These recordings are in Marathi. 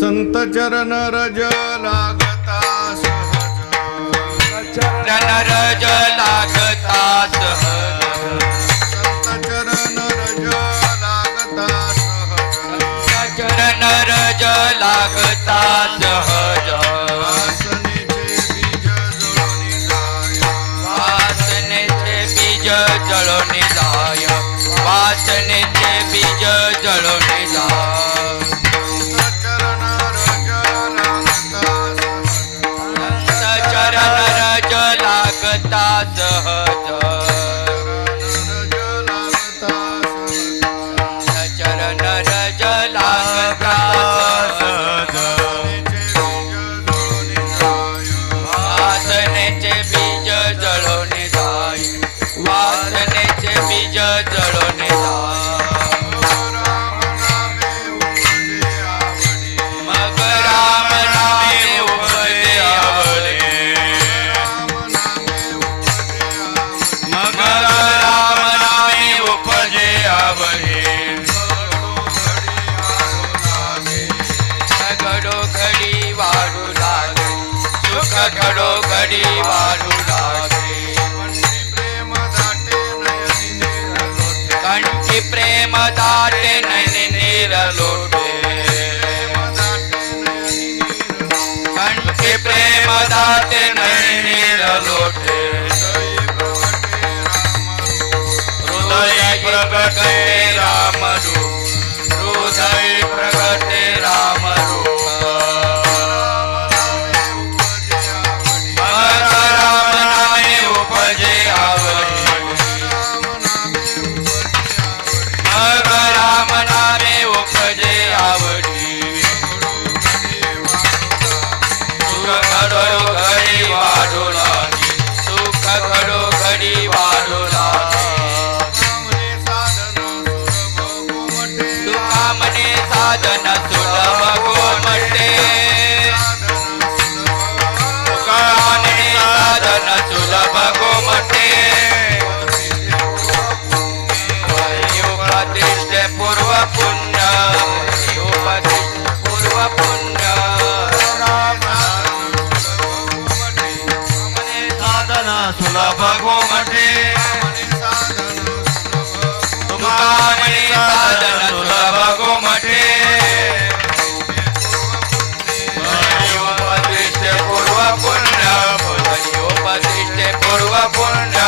संत चरण रज लागता सहज, चरण रज लागता सहज, संत चरण रज लागता सहज, चरण रज लागता सहज, वासनेचे बीज जळून जाय, वासनेचे बीज जळून जाय, वासनेचे बीज जळून जाय. चरण रज लागता सहज, वासनेचे बीज जळून जाय, वासनेचे बीज जळून जाय. मग राम नामे उपजे आवडे, मग राम नामे उपजे आवडे, घडो घडी वाढू लागे, सुख घडो घडी वाढू लागे, कंठी प्रेम दाटे नैनी नीर लोटे, कंठी प्रेम दाटे नैनी नीर लोटे, हृदय प्रगटे राम रूप, हृदय प्रगटे राम रूप. मग राम नामे उपजे आवडे, मग राम नामे उपजे आवडी, सुख घडो घडी वाढू लागे, सुख घडो घडी वाढू लागे, तुका मने साधन सुलभ गोमटे, तुका मने साधन सुलभ गोमटे, उपदिष्टे पूर्व पुण्य, उपदिष्टे पूर्व पुण्य, साधन सुलभ गोमटे, तुका मने साधन सुलभ गोमटे, उपदिष्टे पूर्व पुण्य, उपदिष्टे पूर्व पुण्य.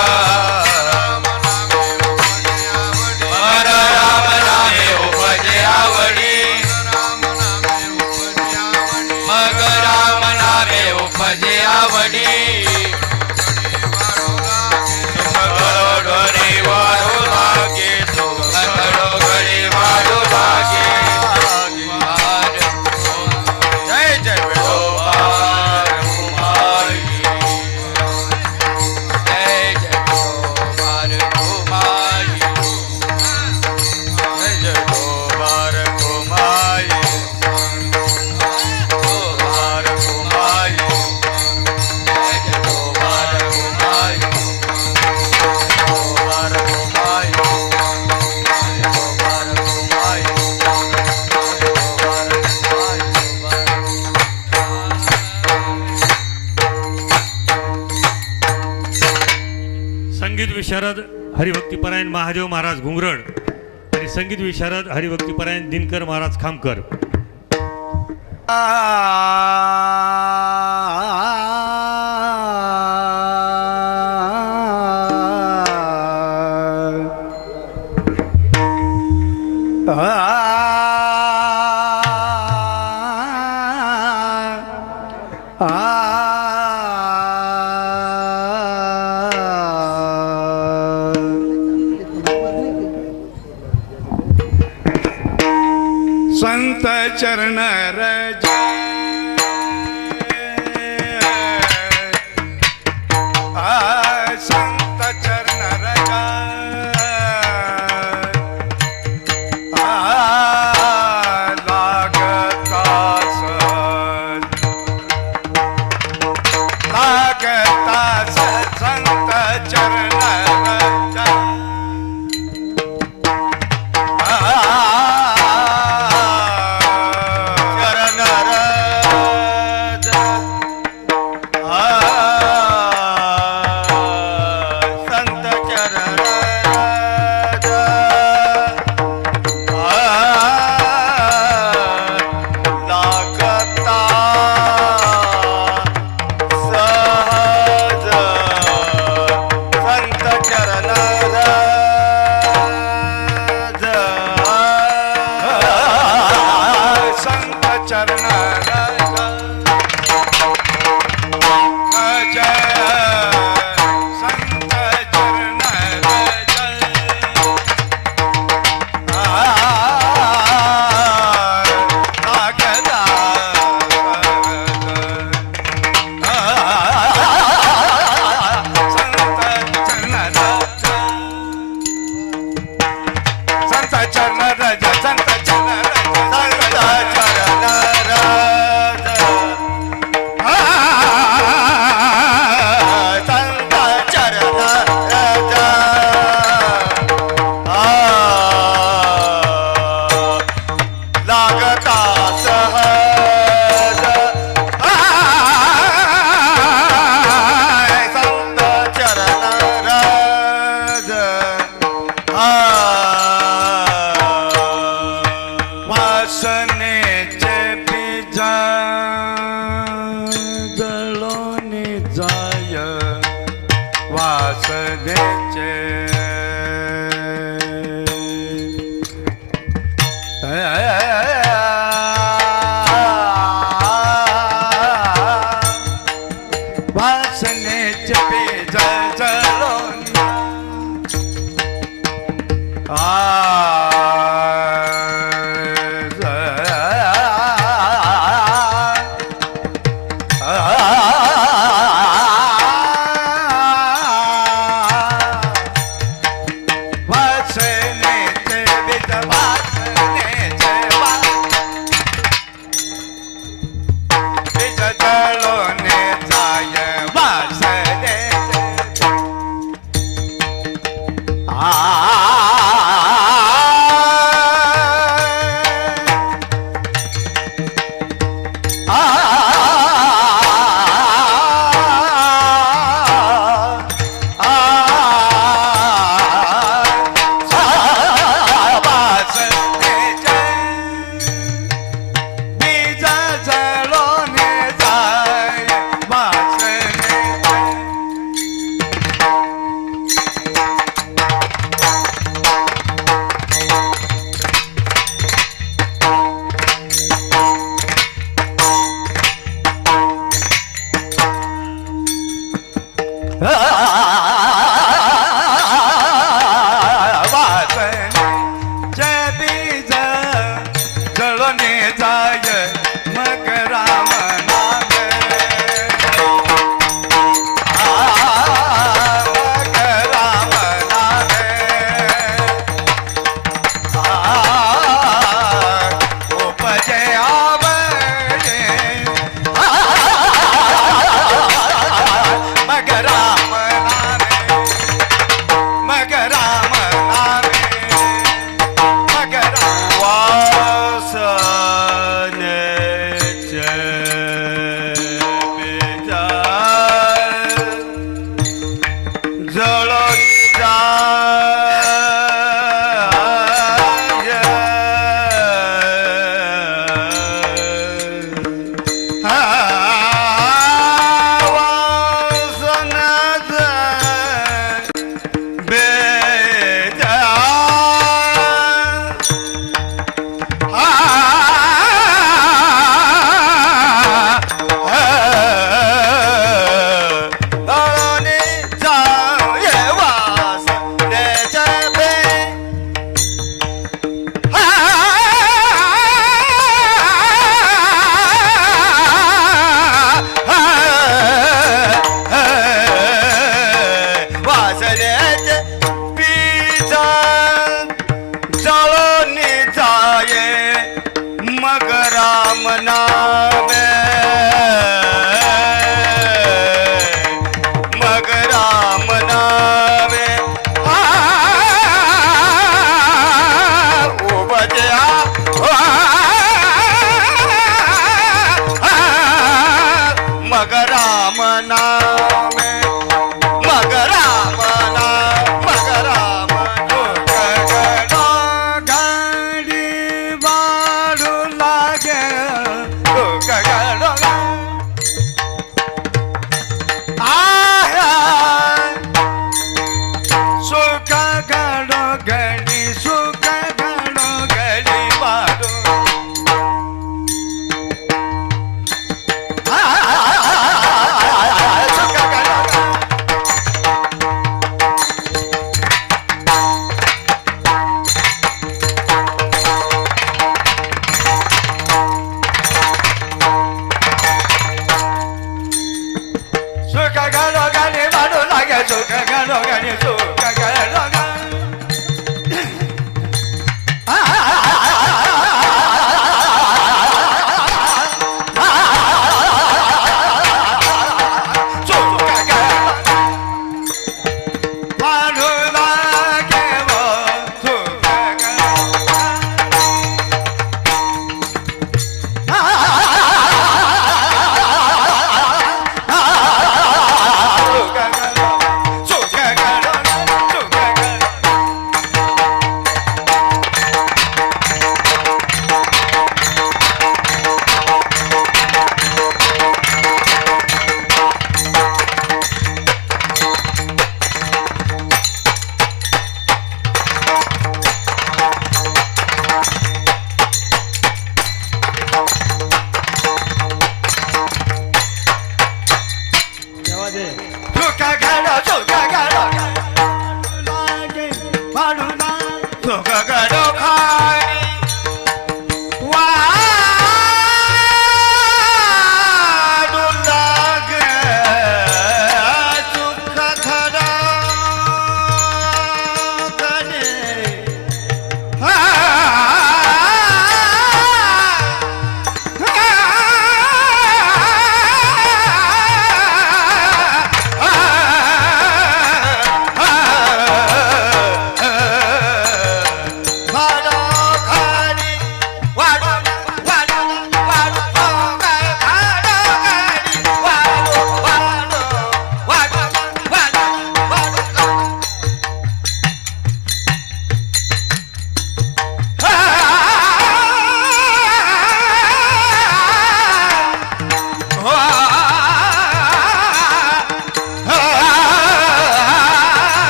मग राम नामे उपजे आवडी, मग राम नामे उपजे आवडी, सुख घडोघडी वाढू लागे, सुख घडोघडी वाढू लागे. जय जय विठोबा रखुमाई, जय जय विठोबा रखुमाई, जय जय विठोबा रखुमाई, विठोबा रखुमाई, जय जय विठोबा रखुमाई, विठोबा रखुमाई, विठोबा रखुमाई, संगीत विशारद हरिभक्तीपरायण महादेव महाराज घुंगरड आणि संगीत विशारद हरिभक्तीपरायण दिनकर महाराज खामकर. संत चरण रज संत चरण रज लागता सहज, लागता संत चरण रज चरण रज संत चरण रज लागता सहज संत चरण रज वासनेचे बीज जळोनी जाय वासनेचे वासनेचे बीज जळोनी वासनेचे बीज वासनेचे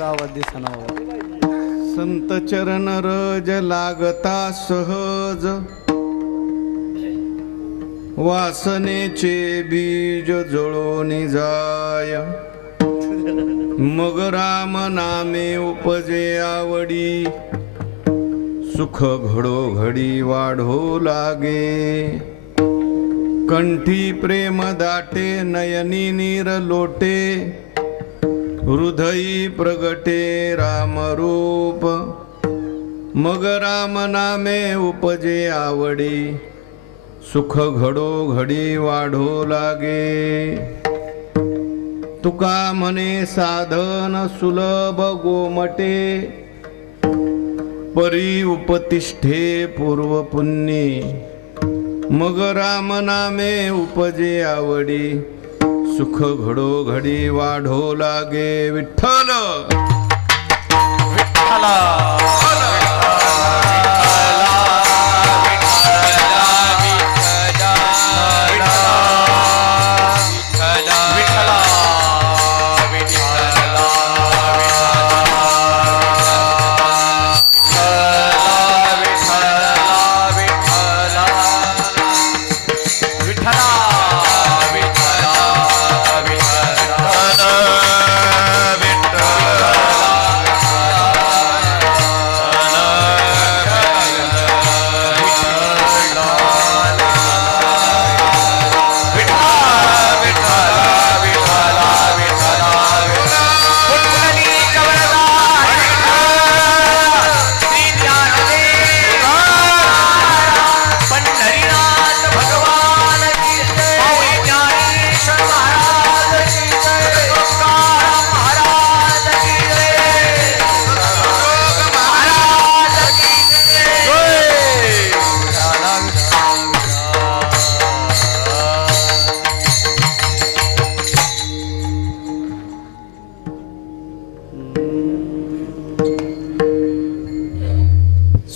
माझा आवाज दिसना बाबा. संत चरण रज लागता सहज वासनेचे बीज जळून जाय मग राम नामे उपजे आवडी सुख घडोघडी वाढो लागे कंठी प्रेम दाटे नयनी नीर लोटे हृदयी प्रगटे रामरूप मग राम नामे उपजे आवडी सुख घडोघडी वाढो लागे तुका म्हणे साधन सुलभ गोमटे परी उपतिष्ठे पूर्व पुण्ये मग राम नामे उपजे आवडी सुख घडोघडी वाढो लागे विठ्ठल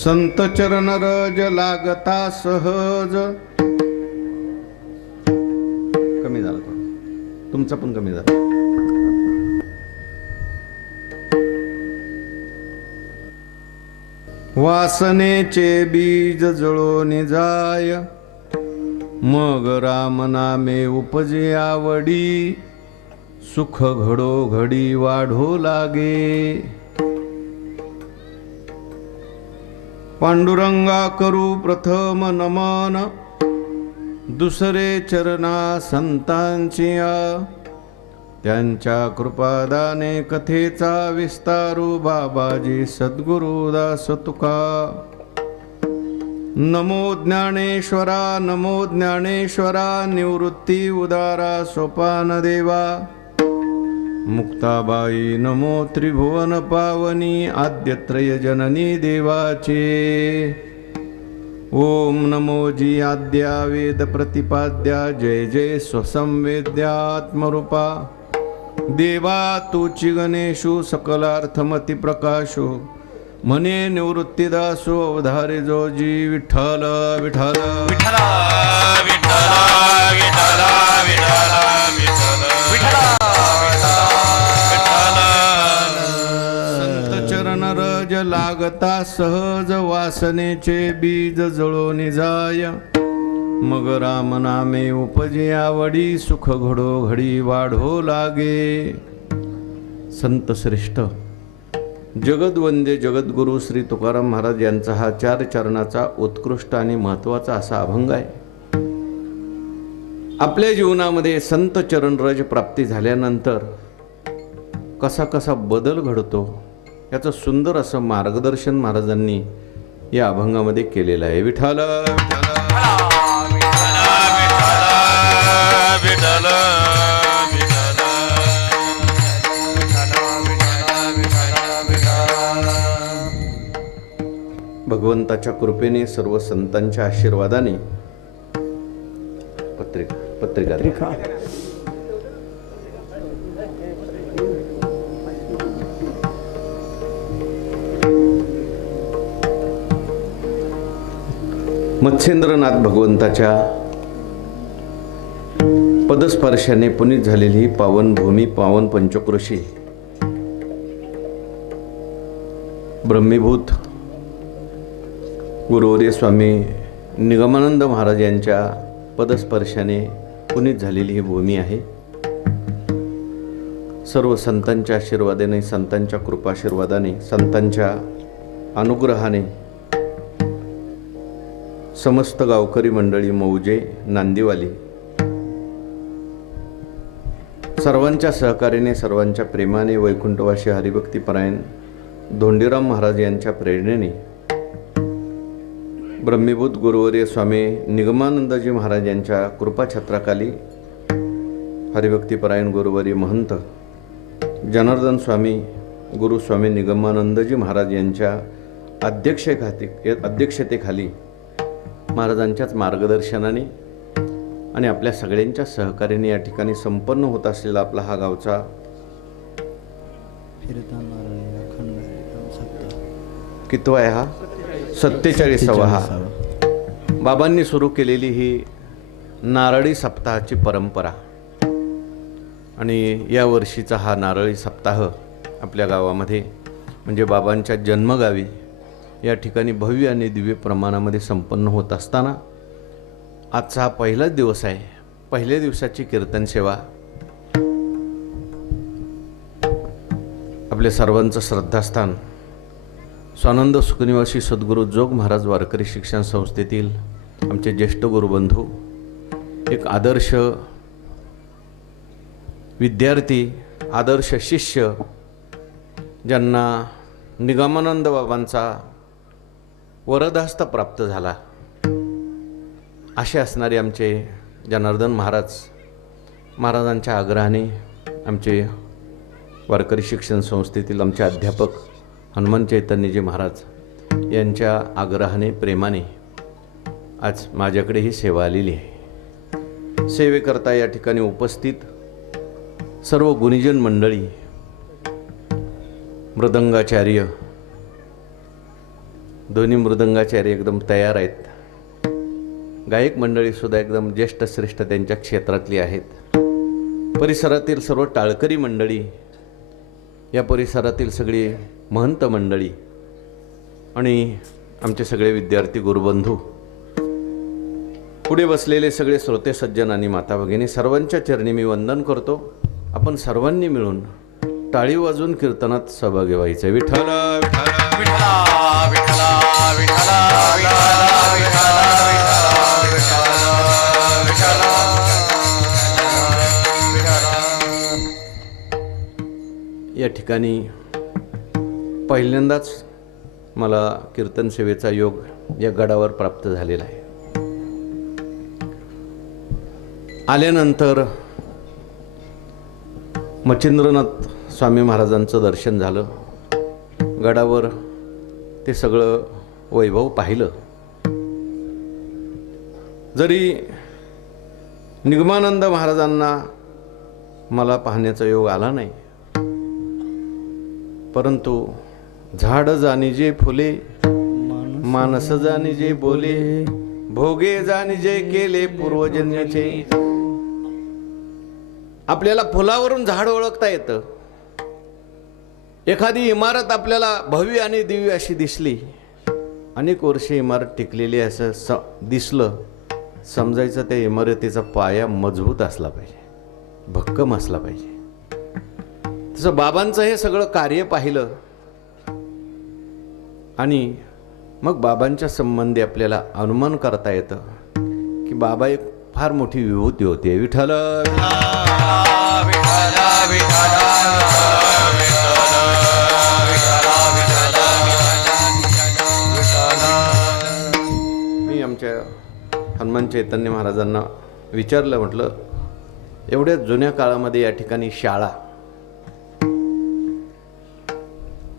संत चरण रज लागता सहज कमी झाला थोडं तुमचा पण कमी झाला वासनेचे बीज जळून जाय मग राम नामे उपजे आवडी सुख घडोघडी वाढो लागे पांडुरंगा करू प्रथम नमन दुसरे चरणा संतांची त्यांच्या कृपादाने कथेचा विस्तारू बाबाजी सद्गुरुदास तुका नमो ज्ञानेश्वरा निवृत्ती उदारा सोपान देवा मुक्ताबाई नमो त्रिभुवन पावनी आद्यत्रय जननी देवाचे ओम नमो जी आद्या वेद प्रतिपाद्या जय जय स्वसंवेद्यात्मरूपा देवा तूची गणेशु सकलार्थमती प्रकाशो म्हणे निवृत्तीदासो अवधारे जो जी विठ्ठल विठ्ठल विठ्ठल विठ्ठल विठ्ठल संत चरण रज लागता सहज वासनेचे बीज जळून जाय मग राम नामे उपजे आवडी सुख घडोघडी वाढो लागे संत श्रेष्ठ जगद्वंद्य जगद्गुरु श्री तुकाराम महाराज यांचा हा 4 चरणाचा उत्कृष्ट आणि महत्त्वाचा असा अभंग आहे. आपल्या जीवनामध्ये संत चरण रज प्राप्ती झाल्यानंतर कसा कसा बदल घडतो याचं सुंदर असं मार्गदर्शन महाराजांनी या अभंगामध्ये केलेलं आहे. विठ्ठल भगवंताच्या कृपेने सर्व संतांच्या आशीर्वादाने पत्रिका मत्स्येंद्रनाथ भगवंताच्या पदस्पर्शाने पुनीत झालेली ही पावन भूमी पावन पंचक्रोशी ब्रह्मीभूत गुरुवर्य स्वामी निगमानंद महाराज यांच्या पदस्पर्शाने पुनीत झालेली ही भूमी आहे. सर्व संतांच्या आशीर्वादाने, संतांच्या कृपाशीर्वादाने, संतांच्या अनुग्रहाने समस्त गावकरी मंडळी, मौजे, नांदीवाली सर्वांच्या सहकार्याने, सर्वांच्या प्रेमाने, वैकुंठवासी हरिभक्तीपरायण धोंडीराम महाराज यांच्या प्रेरणेने ब्रह्मीभूत गुरुवर्य स्वामी निगमानंदजी महाराज यांच्या कृपाछत्राखाली हरिभक्तीपरायण गुरुवर्य महंत जनार्दन स्वामी गुरु स्वामी निगमानंदजी महाराज यांच्या अध्यक्षतेखाली महाराजांच्याच मार्गदर्शनाने आणि आपल्या सगळ्यांच्या सहकार्याने या ठिकाणी संपन्न होत असलेला आपला हा गावचा कितवा आहे हा 47वा हा बाबांनी सुरू केलेली ही नारळी सप्ताहाची परंपरा. आणि या वर्षीचा हा नारळी सप्ताह आपल्या गावामध्ये म्हणजे बाबांच्या जन्मगावी या ठिकाणी भव्य आणि दिव्य प्रमाणामध्ये संपन्न होत असताना आजचा हा पहिलाच दिवस आहे. पहिल्या दिवसाची कीर्तन सेवा आपल्या सर्वांचं श्रद्धास्थान स्वानंद सुखनिवासी सद्गुरू जोग महाराज वारकरी शिक्षण संस्थेतील आमचे ज्येष्ठ गुरुबंधू, एक आदर्श विद्यार्थी, आदर्श शिष्य, ज्यांना निगमानंद बाबांचा वरदहस्त प्राप्त झाला असे असणारे आमचे जनार्दन महाराजांच्या आग्रहाने आमचे वारकरी शिक्षण संस्थेतील आमचे अध्यापक हनुमान चैतन्यजी महाराज यांच्या आग्रहाने, प्रेमाने आज माझ्याकडे ही सेवा आलेली आहे. सेवेकरता या ठिकाणी उपस्थित सर्व गुणीजन मंडळी, मृदंगाचार्य, दोन्ही मृदंगाचार्य एकदम तयार आहेत. गायक मंडळीसुद्धा एकदम ज्येष्ठ श्रेष्ठ त्यांच्या क्षेत्रातली आहेत. परिसरातील सर्व टाळकरी मंडळी, या परिसरातील सगळी महंत मंडळी आणि आमचे सगळे विद्यार्थी गुरुबंधू, पुढे बसलेले सगळे श्रोते सज्जन आणि माता भगिनी, सर्वांच्या चरणी मी वंदन करतो. आपण सर्वांनी मिळून टाळी वाजून कीर्तनात सहभागी व्हायचं. विठ्ठल विठ्ठला विठ्ठला विठ्ठला या ठिकाणी पहिल्यांदाच मला कीर्तन सेवेचा योग या गडावर प्राप्त झालेला आहे. आल्यानंतर मच्छिंद्रनाथ स्वामी महाराजांचं दर्शन झालं. गडावर ते सगळं वैभव पाहिलं. जरी निगमानंद महाराजांना मला पाहण्याचा योग आला नाही, परंतु झाड जाणिजे फुले, मानस जाणिजे बोले, भोगे जाणिजे केले पूर्वजन्याचे. आपल्याला फुलावरून झाड ओळखता येतं. एखादी इमारत आपल्याला भव्य आणि दिव्य अशी दिसली, अनेक वर्षे इमारत टिकलेली असं दिसलं, समजायचं त्या इमारतीचा पाया मजबूत असला पाहिजे, भक्कम असला पाहिजे. तसं बाबांचं हे सगळं कार्य पाहिलं आणि मग बाबांच्या संबंधी आपल्याला अनुमान करता येतं की बाबा एक फार मोठी विभूती होती. विठ्ठल मी आमच्या हनुमान चैतन्य महाराजांना विचारलं, म्हटलं एवढ्या जुन्या काळामध्ये या ठिकाणी शाळा,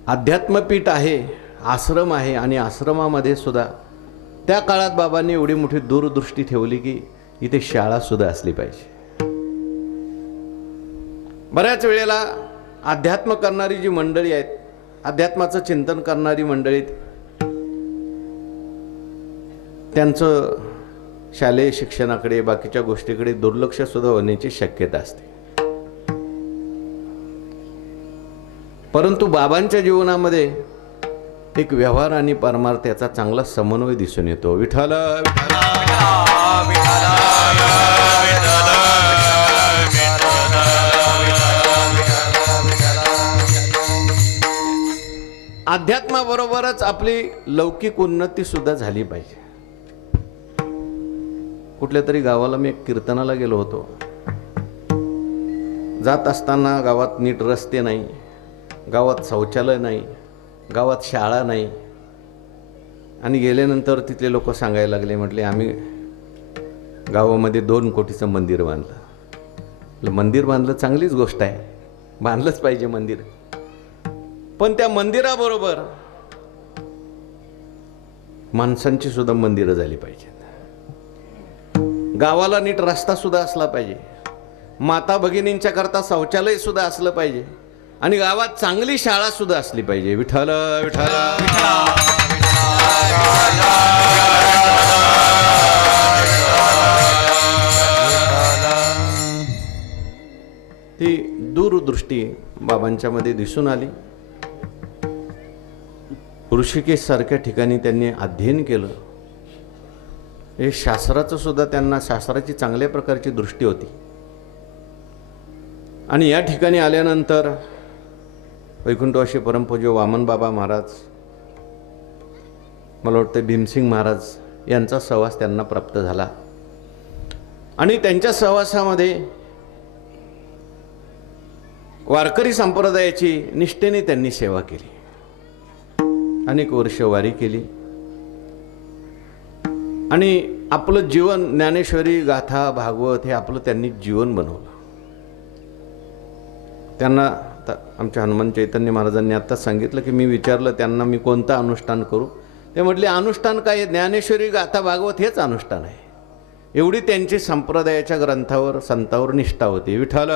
अध्यात्मपीठ आहे, आश्रम आहे आणि आश्रमामध्ये सुद्धा त्या काळात बाबांनी एवढी मोठी दूरदृष्टी ठेवली की इथे शाळा सुद्धा असली पाहिजे. बऱ्याच वेळेला अध्यात्म करणारी जी मंडळी आहेत, अध्यात्माचं चिंतन करणारी मंडळी, त्यांचं शालेय शिक्षणाकडे, बाकीच्या गोष्टीकडे दुर्लक्ष सुद्धा होण्याची शक्यता असते. परंतु बाबांच्या जीवनामध्ये एक व्यवहार आणि परमार्थ याचा चांगला समन्वय दिसून येतो. विठ्ठल विठ्ठल. अध्यात्माबरोबरच आपली लौकिक उन्नती सुद्धा झाली पाहिजे. कुठल्या तरी गावाला मी एक कीर्तनाला गेलो होतो. जात असताना गावात नीट रस्ते नाही, गावात शौचालय नाही, गावात शाळा नाही. आणि गेल्यानंतर तिथले लोक सांगायला लागले, म्हटले आम्ही गावामध्ये 2 कोटीचं मंदिर बांधलं. मंदिर बांधलं चांगलीच गोष्ट आहे, बांधलंच पाहिजे मंदिर. पण त्या मंदिराबरोबर माणसांची सुद्धा मंदिरं झाली पाहिजेत. गावाला नीट रस्ता सुद्धा असला पाहिजे, माता भगिनींच्या करता शौचालय सुद्धा असलं पाहिजे आणि गावात चांगली शाळा सुद्धा असली पाहिजे. विठ्ठल विठ्ठल. ती दूरदृष्टी बाबांच्या मध्ये दिसून आली. ऋषिकेश सारख्या ठिकाणी त्यांनी अध्ययन केलं. हे शास्त्राचं सुद्धा त्यांना शास्त्राची चांगल्या प्रकारची दृष्टी होती. आणि या ठिकाणी आल्यानंतर वैकुंठवासी परमपूज्य वामन बाबा महाराज, मला वाटतं भीमसिंग महाराज यांचा सहवास त्यांना प्राप्त झाला. आणि त्यांच्या सहवासामध्ये वारकरी संप्रदायाची निष्ठेने त्यांनी सेवा केली. अनेक वर्ष वारी केली आणि आपलं जीवन ज्ञानेश्वरी गाथा भागवत हे आपलं त्यांनी जीवन बनवलं. त्यांना आमच्या हनुमान चैतन्य महाराजांनी आत्ता सांगितलं की मी विचारलं त्यांना मी कोणतं अनुष्ठान करू. ते म्हटले अनुष्ठान काय, ज्ञानेश्वरी गाथा भागवत हेच अनुष्ठान आहे. एवढी त्यांची संप्रदायाच्या ग्रंथावर संतावर निष्ठा होती. विठ्ठल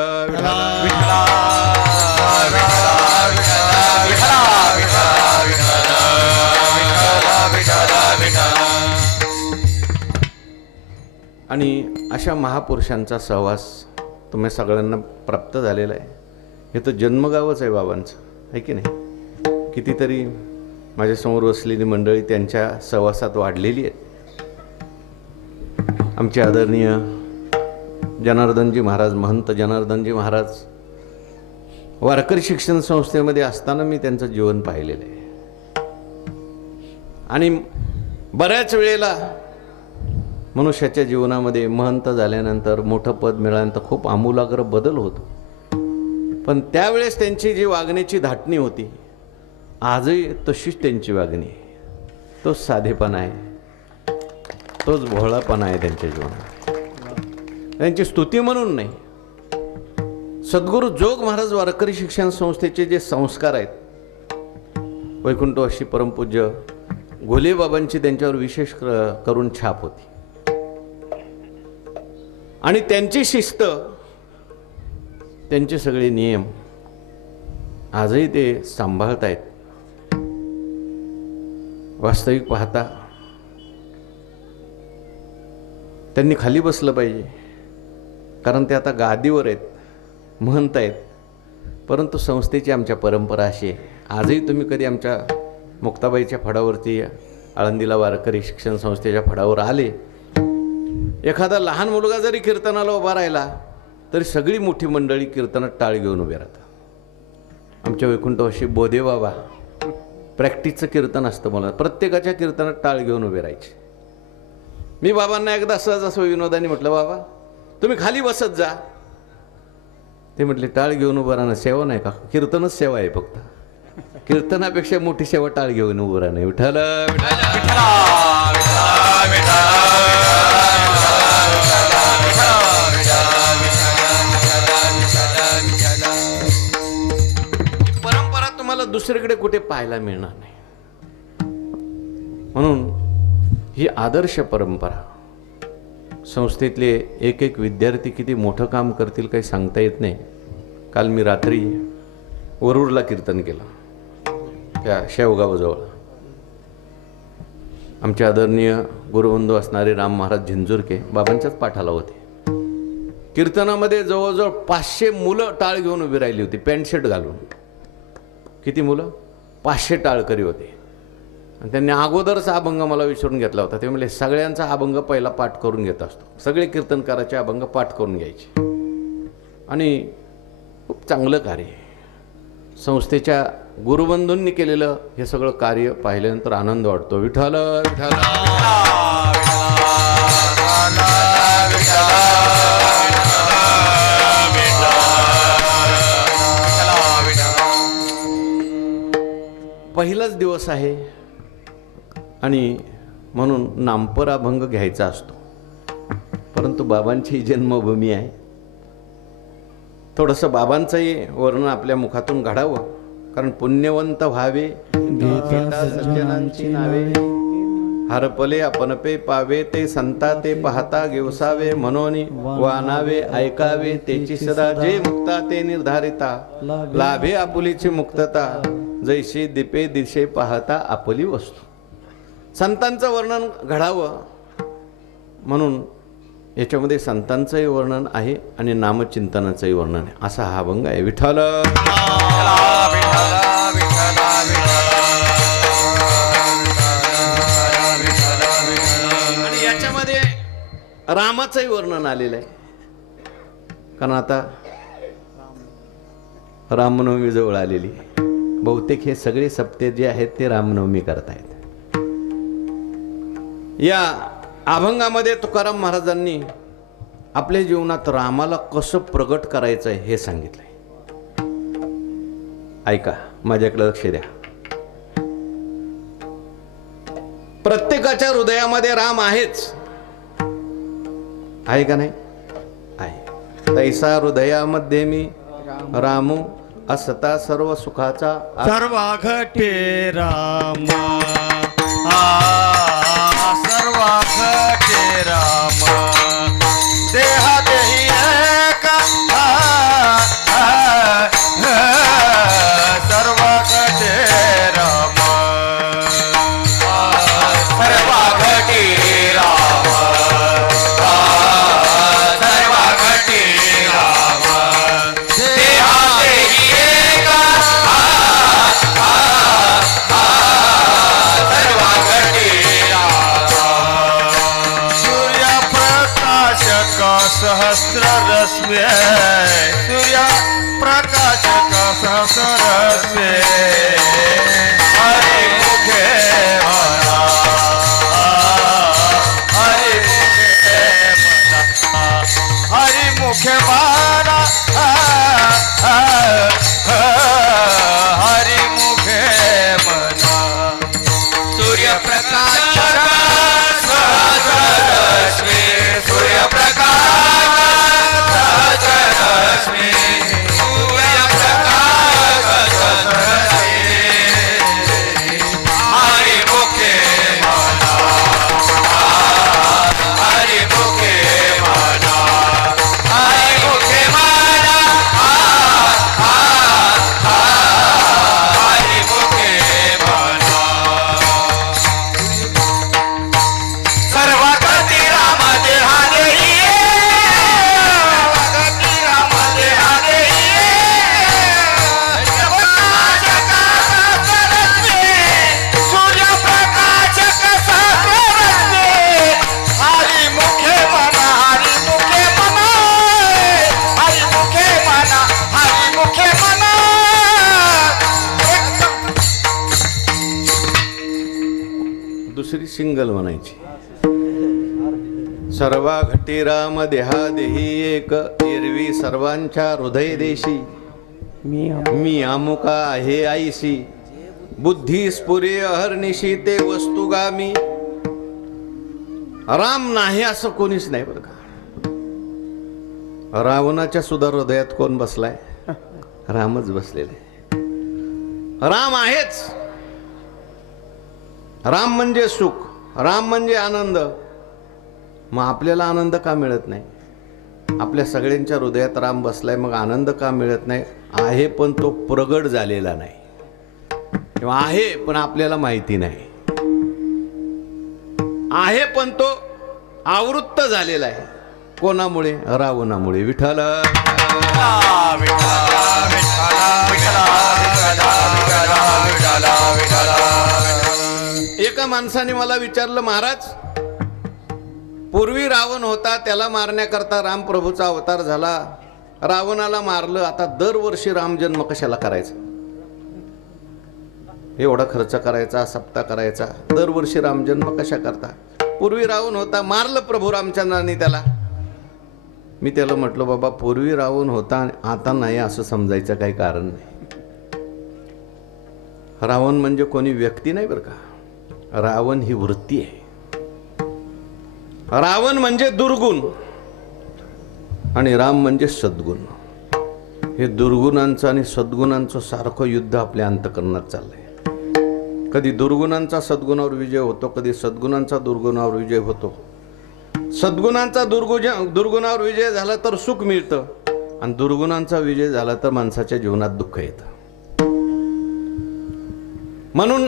आणि अशा महापुरुषांचा सहवास तुम्ही सगळ्यांना प्राप्त झालेला आहे. हे तर जन्मगावच आहे बाबांचं, आहे की नाही. कितीतरी माझ्यासमोर बसलेली मंडळी त्यांच्या सहवासात वाढलेली आहेत. आमचे आदरणीय जनार्दनजी महाराज, महंत जनार्दनजी महाराज वारकरी शिक्षण संस्थेमध्ये असताना मी त्यांचं जीवन पाहिलेलं आहे. आणि बऱ्याच वेळेला मनुष्याच्या जीवनामध्ये महंत झाल्यानंतर मोठं पद मिळाल्यानंतर खूप आमूलाग्र बदल होतो. पण त्यावेळेस त्यांची जी वागण्याची धाटणी होती आजही तशीच त्यांची वागणी. तोच साधेपणा आहे, तोच भोळापणा आहे त्यांच्या जीवनात. त्यांची स्तुती म्हणून नाही, सद्गुरू जोग महाराज वारकरी शिक्षण संस्थेचे जे संस्कार आहेत, वैकुंठवासी परमपूज्य घोले बाबांची त्यांच्यावर विशेष करून छाप होती. आणि त्यांची शिस्त, त्यांचे सगळे नियम आजही ते सांभाळत आहेत. वास्तविक पाहता त्यांनी खाली बसलं पाहिजे, कारण ते आता गादीवर आहेत, महंत आहेत. परंतु संस्थेची आमच्या परंपरा अशी आहे, आजही तुम्ही कधी आमच्या मुक्ताबाईच्या फडावरती आळंदीला वारकरी शिक्षण संस्थेच्या फडावर आले, एखादा लहान मुलगा जरी कीर्तनाला उभा राहिला तरी सगळी मोठी मंडळी कीर्तनात टाळ घेऊन उभे राहतात. आमच्या वैकुंठवासी बोधे बाबा प्रॅक्टिसचं कीर्तन असतं, मला प्रत्येकाच्या कीर्तनात टाळ घेऊन उभे राहायचे. मी बाबांना एकदा सहज असं विनोदाने म्हटलं, बाबा तुम्ही खाली बसत जा. ते म्हटले टाळ घेऊन उभं राहणं सेवा नाही का? कीर्तनच सेवा आहे फक्त. कीर्तनापेक्षा मोठी सेवा टाळ घेऊन उभं राहणं. विठ्ठल परंपरा तुम्हाला दुसरीकडे कुठे पाहायला मिळणार नाही. म्हणून ही आदर्श परंपरा, संस्थेतले एक एक विद्यार्थी किती मोठं काम करतील काही सांगता येत नाही. काल मी रात्री वरूरला कीर्तन केलं, त्या शेवगावजवळ. आमचे आदरणीय गुरुबंधू असणारे राम महाराज झिंजुरके बाबांच्याच पाठाला होते. कीर्तनामध्ये जवळजवळ 500 मुलं टाळ घेऊन उभी राहिली होती, पॅन्ट शर्ट घालून. किती मुलं? 500 टाळकरी होते. आणि त्यांनी अगोदरचा अभंग मला विचारून घेतला होता. ते म्हणले सगळ्यांचा अभंग पहिला पाठ करून घेत असतो. सगळे कीर्तनकाराचे अभंग पाठ करून घ्यायचे. आणि खूप चांगलं कार्य आहे. संस्थेच्या गुरुबंधूंनी केलेलं हे सगळं कार्य पाहिल्यानंतर आनंद वाटतो. विठ्ठल विठ्ठल. पहिलाच दिवस आहे आणि म्हणून नामपर अभंग घ्यायचा असतो. परंतु बाबांची जन्मभूमी आहे. थोडंसं बाबांचंही वर्णन आपल्या मुखातून घडावं. कारण पुण्यवंत व्हावे घेता सज्जनांची नावे, हरपले आपणपे पावे ते संता ते पाहता घेवसावे, मनोनी वानावे ऐकावे तेची सदा जे मुक्ता ते निर्धारिता, लाभे आपुलीची मुक्तता जैशी दीपे दिशे पाहता आपली वस्तू. संतांचं वर्णन घडावं म्हणून याच्यामध्ये संतांचंही वर्णन आहे आणि नामचिंतनाचंही वर्णन आहे. असा हा अभंग आहे. विठ्ठल. आणि याच्यामध्ये रामाचंही वर्णन आलेलं आहे. कारण आता रामनवमी जवळ आलेली आहे. बहुतेक हे सगळे सप्ते जे आहेत ते रामनवमी करतायत. या अभंगामध्ये तुकाराम महाराजांनी आपल्या जीवनात रामाला कसं प्रगट करायचं आहे हे सांगितलंय. ऐका, माझ्याकडे लक्ष द्या. प्रत्येकाच्या हृदयामध्ये राम आहेच, आहे का नाही? आहे. तैसा हृदयामध्ये मी रामू असता सर्व सुखाचा सर्व घटे राम, सर्व घटे राम, देहा देही एक, सर्व घटे राम, सर्व घटी राम, सर्व घटी राम, देहा देही एक, सर्व घटी राम. सूर्य प्रकाशक सहस्र रश्मी, सूर्य प्रकाशक सहस्र रश्मी, हरि मुखे म्हणा, हरि मुखे म्हणा, हरि मुखे म्हणा, हरि मुखे म्हणा. सूर्यप्रकाश सहस्ररश्मी, सूर्यप्रकाश सहस्ररश्मी, सूर्यप्रकाश सहस्ररश्मी, हरि मुखे म्हणा, हरि मुखे म्हणा, हरि मुखे म्हणा, हरि मुखे म्हणा. सर्व गती राम देहा देही, गती राम देहा देही, सूर्यप्रकाशक सहस्ररश्मी, हरि मुखे म्हणा, हरि मुखे म्हणा, हरि मुखे म्हणा, हरि मुखे म्हणा. दुसरी सिंगल म्हणायची. सर्वा घटी राम देहा देही एक, एरवी सर्वांच्या हृदय देशी, मी अमुका आहे आईशी, बुद्धी स्फुरे अहर्निशी ते वस्तुगामी. राम नाही असं कोणीच नाही बरं का. रावणाच्या सुद्धा हृदयात कोण बसलाय? रामच बसलेला आहे. राम आहेच. राम म्हणजे सुख, राम म्हणजे आनंद. मग आपल्याला आनंद का मिळत नाही? आपल्या सगळ्यांच्या हृदयात राम बसलाय, मग आनंद का मिळत नाही? आहे पण तो प्रगट झालेला नाही, किंवा आहे पण आपल्याला माहिती नाही. आहे पण तो आवृत्त झालेला आहे. कोणामुळे? रावणामुळे. विठ्ठल. माणसाने मला विचारलं, महाराज पूर्वी रावण होता, त्याला मारण्याकरता रामप्रभूचा अवतार झाला, रावणाला मारलं, आता दरवर्षी रामजन्म कशाला करायचा, एवढा खर्च करायचा, सप्ताह करायचा, दरवर्षी रामजन्म कशा करता? पूर्वी रावण होता, मारलं प्रभू रामचंद्राने त्याला. मी त्याला म्हटलं, बाबा पूर्वी रावण होता आता नाही असं समजायचं काही कारण नाही. रावण म्हणजे कोणी व्यक्ती नाही बरं का, रावण ही वृत्ती आहे. रावण म्हणजे दुर्गुण आणि राम म्हणजे सद्गुण. हे दुर्गुणांचं आणि सद्गुणांचं सारखं युद्ध आपल्या अंतःकरणात चाललंय. कधी दुर्गुणांचा सद्गुणावर विजय होतो, कधी सद्गुणांचा दुर्गुणावर विजय होतो. सद्गुणांचा दुर्गुणावर विजय झाला तर सुख मिळतं आणि दुर्गुणांचा विजय झाला तर माणसाच्या जीवनात दुःख येतं. म्हणून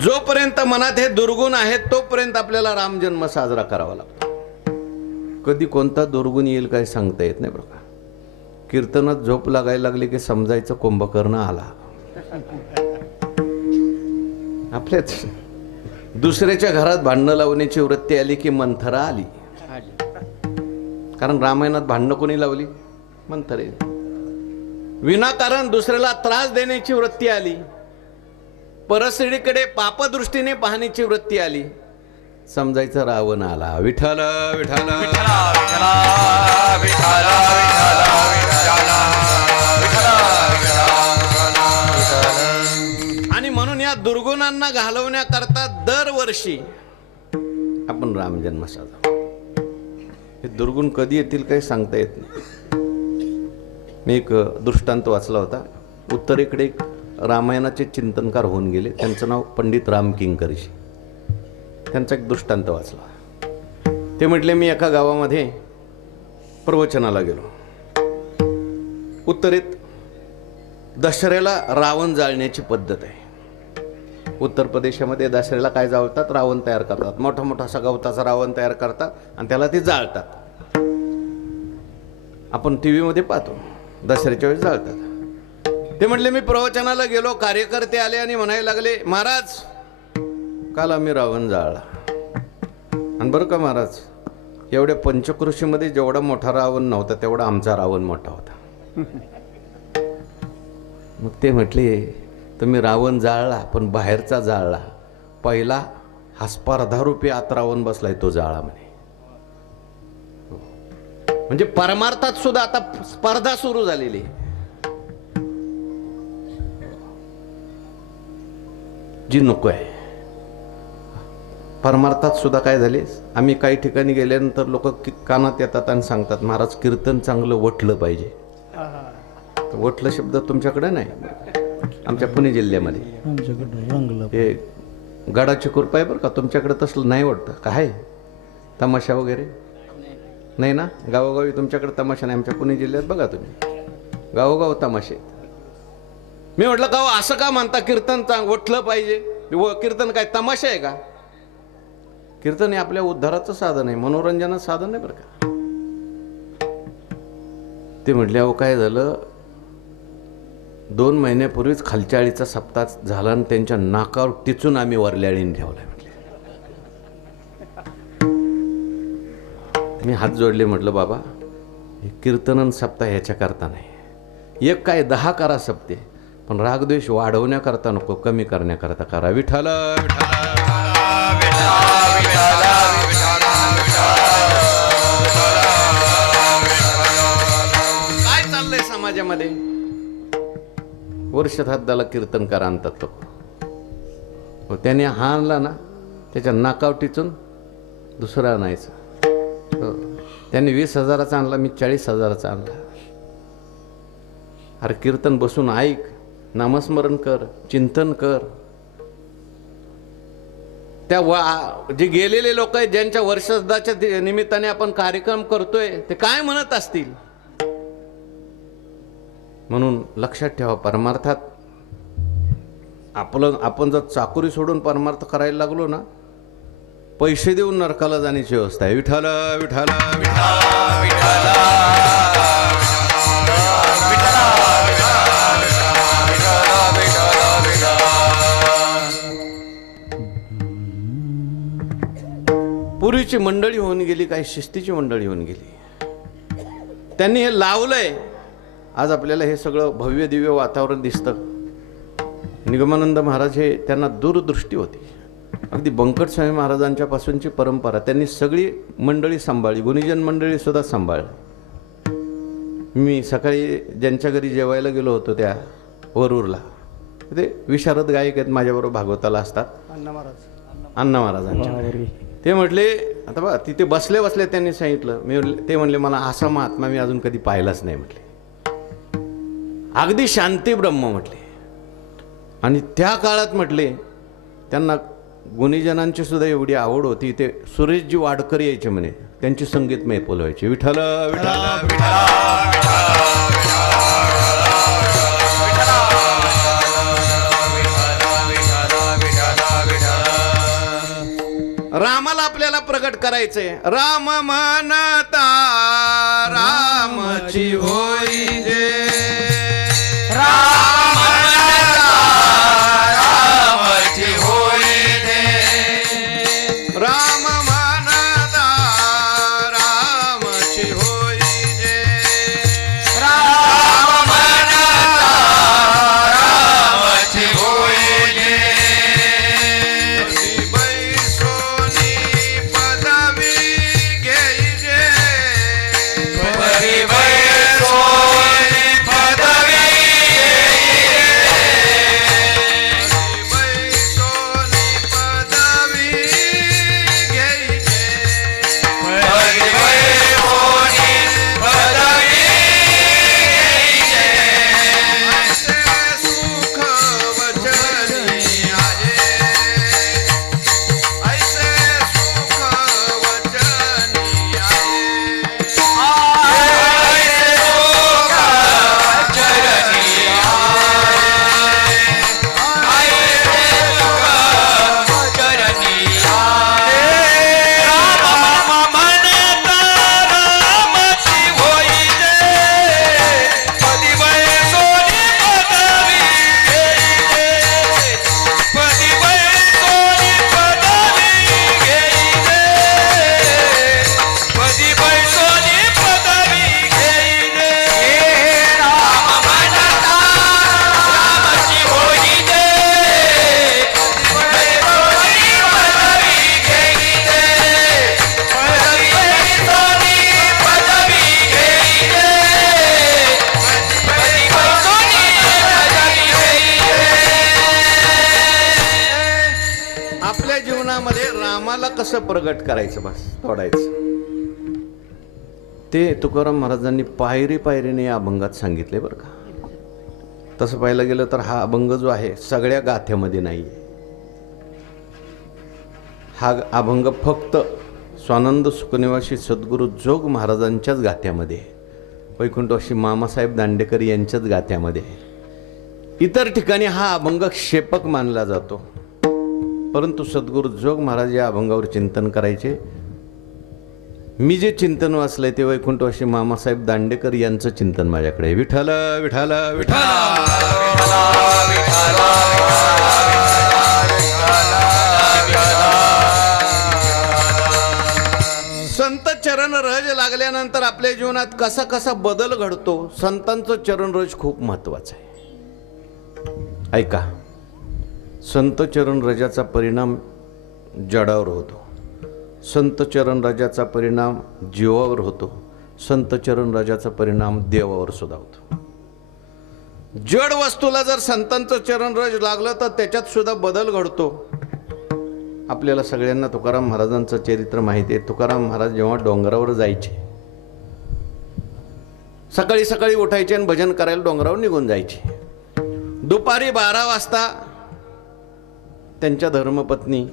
जोपर्यंत मनात हे दुर्गुण आहेत तोपर्यंत आपल्याला रामजन्म साजरा करावा लागतो. कधी कोणता दुर्गुण येईल काय सांगता येत नाही बरं का. कीर्तनात झोप लागायला लागली की समजायचं कुंभकर्ण आला. आपल्याच दुसऱ्याच्या घरात भांडणं लावण्याची वृत्ती आली की मंथरा आली. कारण रामायणात भांडणं कोणी लावली? मंथरे. विनाकारण दुसऱ्याला त्रास देण्याची वृत्ती आली, परस्त्रीकडे पापदृष्टीने पाहण्याची वृत्ती आली, समजायचं रावण आला. विठ्ठल विठ्ठल आणि म्हणून या दुर्गुणांना घालवण्याकरता दरवर्षी आपण रामजन्म साजरा. हे दुर्गुण कधी येतील काही सांगता येत नाही. मी एक दृष्टांत वाचला होता. उत्तरेकडे एक रामायणाचे चिंतनकार होऊन गेले, त्यांचं नाव पंडित राम किंकरजी. त्यांचा एक दृष्टांत वाचला. ते म्हटले, मी एका गावामध्ये प्रवचनाला गेलो. उत्तरेत दसऱ्याला रावण जाळण्याची पद्धत आहे. उत्तर प्रदेशामध्ये दसऱ्याला काय जाळतात? रावण तयार करतात. मोठा मोठा असा गवताचा रावण तयार करतात आणि त्याला ते जाळतात. आपण टी व्हीमध्ये पाहतो, दसऱ्याच्या वेळेस जाळतात. ते म्हटले, मी प्रवचनाला गेलो, कार्यकर्ते आले आणि म्हणायला लागले, महाराज काल आम्ही रावण जाळला. आणि बरं का महाराज, एवढ्या पंचकृषीमध्ये जेवढा मोठा रावण नव्हता तेवढा आमचा रावण मोठा होता. मग ते म्हटले, तुम्ही रावण जाळला पण बाहेरचा जाळला, पहिला हा स्पर्धारूपी आत रावण बसलाय तो जाळा म्हणे. म्हणजे परमार्थात सुद्धा आता स्पर्धा सुरू झालेली. जी नको आहे. परमार्थात सुद्धा काय झाले, आम्ही काही ठिकाणी गेल्यानंतर लोक कानात येतात आणि सांगतात, महाराज कीर्तन चांगलं वठलं पाहिजे. वठलं शब्द तुमच्याकडे नाही, आमच्या पुणे जिल्ह्यामध्ये हे गडाची कृपा आहे बरं का. तुमच्याकडे तसलं नाही वाटतं काय? तमाशा वगैरे नाही ना गावोगावी? तुमच्याकडे तमाशा नाही, आमच्या पुणे जिल्ह्यात बघा तुम्ही गावोगाव तमाशे. मी म्हटलं का असं का म्हणता, कीर्तन वठलं पाहिजे? कीर्तन काय तमाशा आहे का? कीर्तन हे आपल्या उद्धाराचं साधन आहे, मनोरंजनाचं साधन नाही बरं का. ते म्हटले, अहो काय झालं, 2 महिन्यापूर्वीच खालच्या आळीचा सप्ताह झाला आणि त्यांच्या नाकावर टिचून आम्ही वरल्या आळीने ठेवलाय म्हटले. मी हात जोडले, म्हटलं बाबा हे कीर्तन सप्ताह ह्याच्या करता नाही, एक काय 10 करा सप्ते, पण रागद्वेष वाढवण्याकरता नको, कमी करण्याकरता करा. विठ्ठल काय चाललंय समाजामध्ये? वर्षश्राद्धाला कीर्तनकार आणतात तो, त्याने हा आणला ना त्याच्या नाकावर टिचून दुसरा आणायचा. त्याने 20,000चा आणला, मी 40,000चा आणला. अरे कीर्तन बसून ऐक, नामस्मरण कर, चिंतन कर. त्या जे गेलेले लोक आहेत ज्यांच्या वर्षश्राद्धाच्या निमित्ताने आपण कार्यक्रम करतोय ते काय म्हणत असतील? म्हणून लक्षात ठेवा, परमार्थात आपण जर चाकुरी सोडून परमार्थ करायला लागलो ना, पैसे देऊन नरकाला जाण्याची व्यवस्था आहे. विठ्ठल विठ्ठल पूर्वीची मंडळी होऊन गेली, काही शिस्तीची मंडळी होऊन गेली. त्यांनी हे लावलंय, आज आपल्याला हे सगळं भव्य दिव्य वातावरण दिसतं. निगमानंद महाराज हे त्यांना दूरदृष्टी होती. अगदी बंकट स्वामी महाराजांच्या पासूनची परंपरा त्यांनी सगळी मंडळी सांभाळली, गुणीजन मंडळी सुद्धा सांभाळली. मी सकाळी ज्यांच्या घरी जेवायला गेलो होतो त्या वरूरला, ते विशारद गायक आहेत, माझ्याबरोबर भागवताला असतात, अण्णा महाराजांच्या. ते म्हटले, आता बघा तिथे बसले बसले त्यांनी सांगितलं, ते म्हणले मला असा महात्मा मी अजून कधी पाहिलाच नाही म्हटले. अगदी शांती ब्रह्म म्हटले. आणि त्या काळात म्हटले त्यांना गुणीजनांची सुद्धा एवढी आवड होती, ते सुरेशजी वाडकर यायचे म्हणे, त्यांची संगीतमय बोलवायचे, विठ्ठल विठ्ठल. रामाला आपल्याला प्रगट करायचंय. राम म्हणता रामची होई जे, राम म्हणता रामची होई जे, राम म्हणता रामची होई जे, राम म्हणता रामची होई जे, बैसोनी पदवी घ्यायचे, पदी बैसोनी पदवी बैसोनी पदवी घ्यायचे, पदी बैसोनी पदवी ऐसे सुख वचनी आहे, ऐसे सुख वचनी आहे. आपल्या जीवनामध्ये रामाला कसं प्रगट करायचं बस तोडायचं, ते तुकाराम महाराजांनी पायरी पायरीने या अभंगात सांगितले बरं का. तसं पाहायला गेलं तर हा अभंग जो आहे सगळ्या गाथ्यामध्ये नाही. हा अभंग फक्त स्वानंद सुखनिवासी सद्गुरू जोग महाराजांच्याच गाथ्यामध्ये, वैकुंठवासी मामासाहेब दांडेकर यांच्याच गाथ्यामध्ये. इतर ठिकाणी हा अभंग क्षेपक मानला जातो. परंतु सद्गुरू जोग महाराज या अभंगावर चिंतन करायचे. मी जे चिंतन वाचलंय ते वैकुंठवासी मामासाहेब दांडेकर यांचं चिंतन माझ्याकडे आहे. विठ्ठल विठ्ठल विठ्ठल. संत चरण रज लागल्यानंतर आपल्या जीवनात कसा कसा बदल घडतो. संतांचं चरण रज खूप महत्वाचं आहे. ऐका, संत चरण रजाचा परिणाम जडावर होतो, संत चरण रजाचा परिणाम जीवावर होतो, संत चरण रजाचा परिणाम देवावर सुद्धा होतो. जड वस्तूला जर संतांचं चरण रज लागलं तर त्याच्यात सुद्धा बदल घडतो. आपल्याला सगळ्यांना तुकाराम महाराजांचं चरित्र माहिती आहे. तुकाराम महाराज जेव्हा डोंगरावर जायचे, सकाळी सकाळी उठायचे आणि भजन करायला डोंगरावर निघून जायचे. दुपारी 12 वाजता त्यांच्या धर्मपत्नी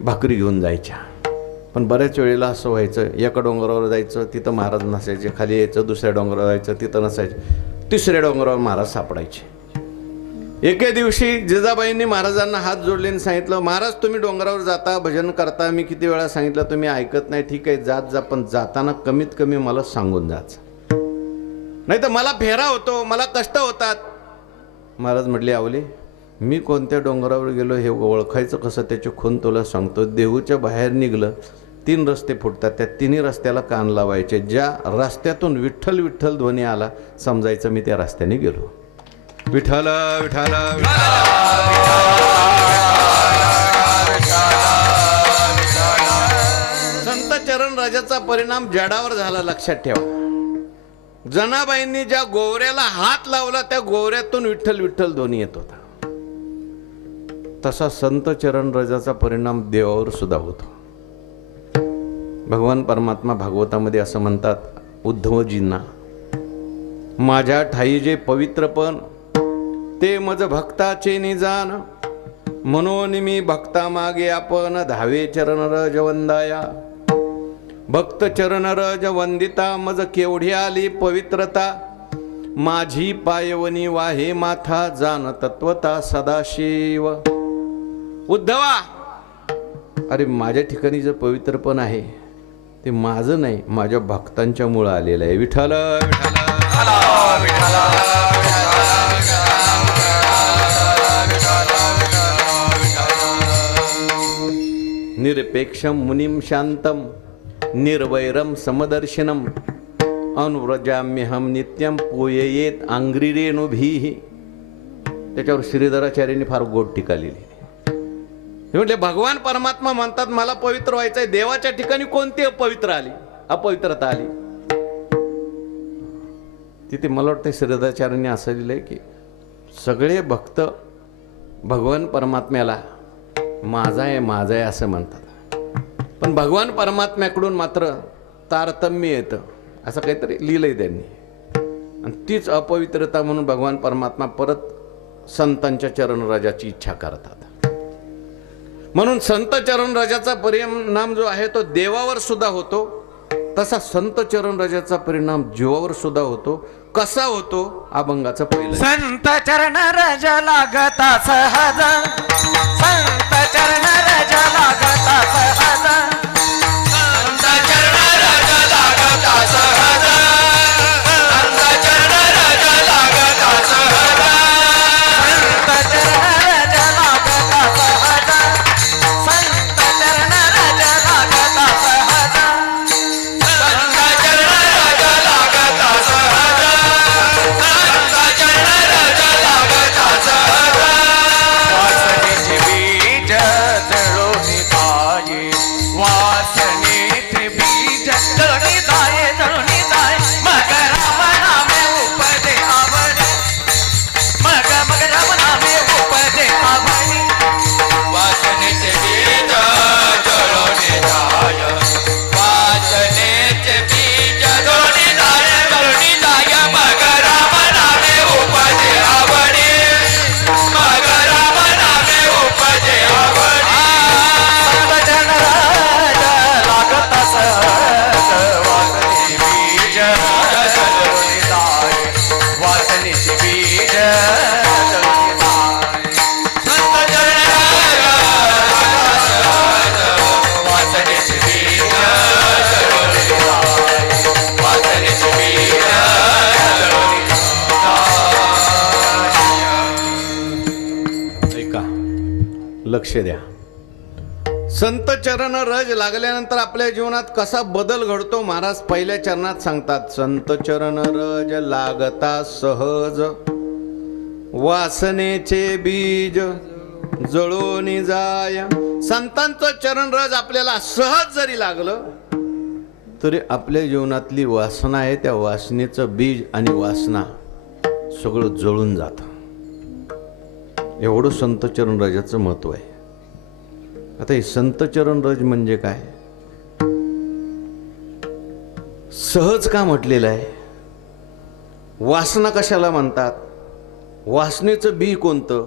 भाकरी घेऊन जायच्या. पण बऱ्याच वेळेला असं व्हायचं, एका डोंगरावर जायचं तिथं महाराज नसायचे, खाली यायचं दुसऱ्या डोंगरावर जायचं तिथं नसायचे, तिसऱ्या डोंगरावर महाराज सापडायचे. एके दिवशी जिजाबाईंनी महाराजांना हात जोडले आणि सांगितलं, महाराज तुम्ही डोंगरावर जाता, भजन करता, मी किती वेळा सांगितलं तुम्ही ऐकत नाही. ठीक आहे जात जा, पण जाताना कमीत कमी मला सांगून जायचं, नाही तर मला फेरा होतो, मला कष्ट होतात. महाराज म्हटले, आवले मी कोणत्या डोंगरावर गेलो हे ओळखायचं कसं, त्याची खून तुला सांगतो. देहूच्या बाहेर निघलं 3 रस्ते फुटतात, त्या तिन्ही रस्त्याला कान लावायचे. ज्या रस्त्यातून विठ्ठल विठ्ठल ध्वनी आला समजायचं मी त्या रस्त्याने गेलो. विठ्ठल विठ्ठल संत चरण राजाचा परिणाम जडावर झाला, लक्षात ठेवा. जनाबाईंनी ज्या गोवऱ्याला हात लावला त्या गोवऱ्यातून विठ्ठल विठ्ठल ध्वनी येत होता. तसा संत चरण राजाचा परिणाम देवावर सुद्धा होतो. भगवान परमात्मा भागवतामध्ये असं म्हणतात उद्धवजींना, माझ्या ठाई जे पवित्रपण ते मज भक्ताचे निजान, म्हणून मी भक्ता मागे आपण धावे चरण रज वंदाया. भक्त चरण रज वंदिता मज केवढी आली पवित्रता, माझी पायवनी वाहे माथा जाण तत्वता सदाशिव. उद्धवा, अरे माझ्या ठिकाणी जे पवित्रपण आहे ते माझं नाही, माझ्या भक्तांच्या मुळे आलेलं आहे. विठ्ठल निरपेक्षम मुनिम शांतम निर्वैरम समदर्शनम अनुव्रजाम्यहम नित्यम पोयेत आंग्रिरेणुभिः. त्याच्यावर श्रीधराचार्यांनी फार गोड टीका लिहिली. म्हटले भगवान परमात्मा म्हणतात मला पवित्र व्हायचंय. देवाच्या ठिकाणी कोणती अपवित्रता आली. तिथे मला वाटतं श्रीधराचार्यांनी असं लिहिलंय की सगळे भक्त भगवान परमात्म्याला माझा आहे असं म्हणतात, पण भगवान परमात्म्याकडून मात्र तारतम्य येतं असं काहीतरी लिहिलंय त्यांनी. आणि तीच अपवित्रता म्हणून भगवान परमात्मा परत संतांच्या चरणराजाची इच्छा करतात. म्हणून संत चरणराजाचा परिणाम जो आहे तो देवावर सुद्धा होतो, तसा संत चरणराजाचा परिणाम जीवावर सुद्धा होतो. कसा होतो? अभंगाचं पहिलं. संत चरण रज लागता सहज, संत चरण रज लागता सहज, संत चरण रज लागता सहज, संत चरण रज लागता सहज, संत चरण रज लागता सहज, संत चरण रज लागता सहज, संत चरण रज लागता सहज, संत चरण रज लागता सहज. वासनेचे बीज जळोनी जाये, वासनेचे बीज जळोनी जाये, जळोनी जाये. मग राम नामे उपदे आवडे, मग राम नामे उपदे आवडे. वासनेचे बीज जळोनी जाये, वासनेचे बीज जळोनी जाये, जळोनी जाये. मग राम नामे उपदे आवडे, मग राम नामे उपदे आवडे. संत चरण रज लागता सहज, वासनेचे बीज जळोनी जाये, वासनेचे बीज जळोनी जाये. संत चरण रज लागता सहज, वासनेचे बीज जळोनी जाये, वासनेचे बीज जळोनी जाये. ऐका, लक्ष द्या. संत चरण रज लागल्यानंतर आपल्या जीवनात कसा बदल घडतो महाराज पहिल्या चरणात सांगतात. संत चरण रज लागता सहज, वासनेचे बीज जळोनी जाय. संतांचं चरण रज आपल्याला सहज जरी लागलं तरी आपल्या जीवनातली वासना आहे त्या वासनेचं बीज आणि वासना सगळं जळून जातं. एवढं संत चरण रजाचं महत्व आहे. आता हे संत चरण रज म्हणजे काय? सहज का म्हटलेलं आहे? वासना कशाला म्हणतात? वासनेचं बी कोणतं?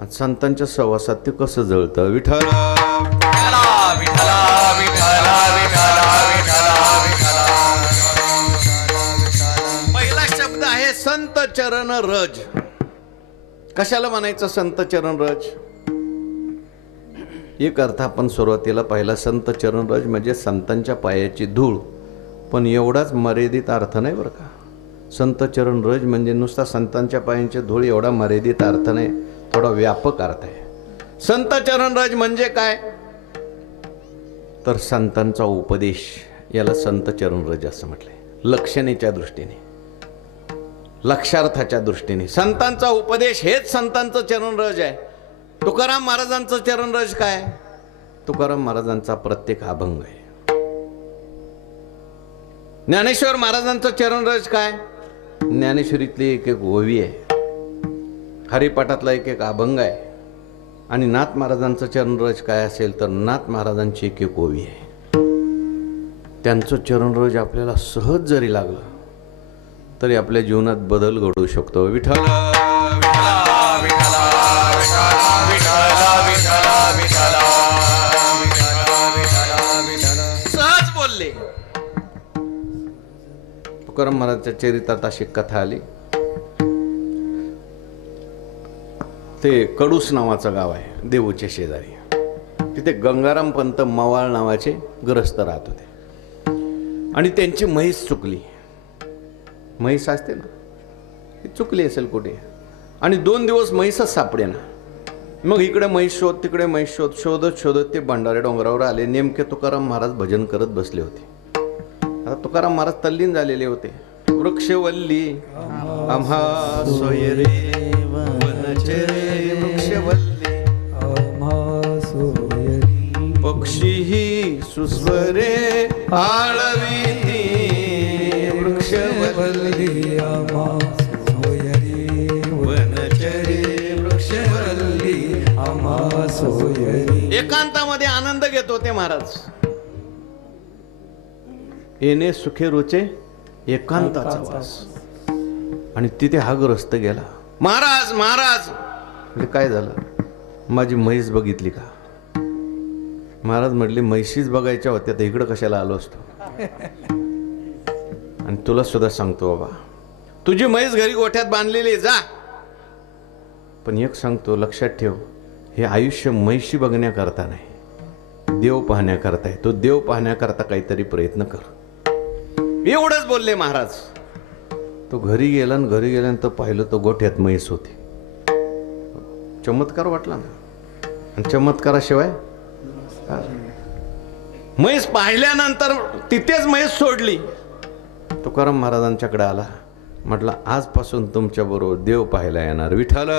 आणि संतांच्या सहवासात ते कसं जळतं? विठ्ठल विठ्ठला विठ्ठला विठ्ठला विठ्ठला विठ्ठला. पहिला शब्द आहे संत चरण रज. कशाला म्हणायचं संत चरण रज? एक अर्थ आपण सुरुवातीला पहिला संत चरण रज म्हणजे संतांच्या पायाची धूळ, पण एवढाच मर्यादित अर्थ नाही बरं का. संत चरण रज म्हणजे नुसता संतांच्या पायांची धूळ एवढा मर्यादित अर्थ नाही. थोडा व्यापक अर्थ आहे. संत चरणरज म्हणजे काय, तर संतांचा उपदेश, याला संत चरणरज असं म्हटलंय. लक्षणेच्या दृष्टीने, लक्षार्थाच्या दृष्टीने संतांचा उपदेश हेच संतांचं चरणरज आहे. तुकाराम महाराजांचं चरणरज काय, तुकाराम महाराजांचा प्रत्येक अभंग आहे. ज्ञानेश्वर महाराजांचं चरणरज काय, ज्ञानेश्वरीतली एक एक ओवी आहे, हरिपाठातला एक एक अभंग आहे. आणि नाथ महाराजांचं चरणरज काय असेल, तर नाथ महाराजांची एक एक ओवी आहे. त्यांचं चरणरज आपल्याला सहज जरी लागलं तरी आपल्या जीवनात बदल घडवू शकतो. विठ्ठल सहज बोलले. तुकाराम महाराजच्या चरित्रात अशी कथा आली. ते कडूस नावाचं गाव आहे देऊच्या शेजारी. तिथे गंगाराम पंत मवाळ नावाचे ग्रस्त राहत होते. आणि त्यांची म्हैस चुकली. म्हैस असते ना, ती चुकली असेल कुठे. आणि 2 दिवस म्हैसच सापडे ना. मग इकडे म्हैस शोध, तिकडे म्हैस शोध, शोधत शोधत ते भंडारे डोंगरावर आले. नेमके तुकाराम महाराज भजन करत बसले होते. आता तुकाराम महाराज तल्लीन झालेले होते. वृक्षवल्ली आम्हा सोयरे वनचरे, वृक्षवल्ली पक्षी सुस्वरे आळविती, वृक्षवल्ली आम्हा सोयरी वनचरे, वृक्षवल्ली आम्हा सोयरी. एकांतामध्ये आनंद घेत होते महाराज. येणे सुखे रुचे एकांताचा वास. आणि तिथे हा ग्रस्त गेला. महाराज महाराज, म्हणजे काय झालं, माझी म्हैस बघितली का. महाराज म्हटले म्हैशीच बघायच्या होत्या तर इकडं कशाला आलो असतो. आणि तुला सुद्धा सांगतो बाबा, तुझी म्हैस घरी गोठ्यात बांधलेली जा. पण एक सांगतो, लक्षात ठेव, हे आयुष्य म्हैशी बघण्याकरता नाही, देव पाहण्याकरता आहे. तो देव पाहण्याकरता काहीतरी प्रयत्न कर. एवढंच बोलले महाराज. तो घरी गेला आणि घरी गेल्यानंतर पाहिलं तो गोठ्यात म्हैस होती. चमत्कार वाटला ना. आणि चमत्काराशिवाय म्हैस पाहिल्यानंतर तिथेच म्हैस सोडली. तुकाराम महाराजांच्याकडे आला. म्हटलं आजपासून तुमच्या बरोबर देव पाहायला येणार. विठ्ठल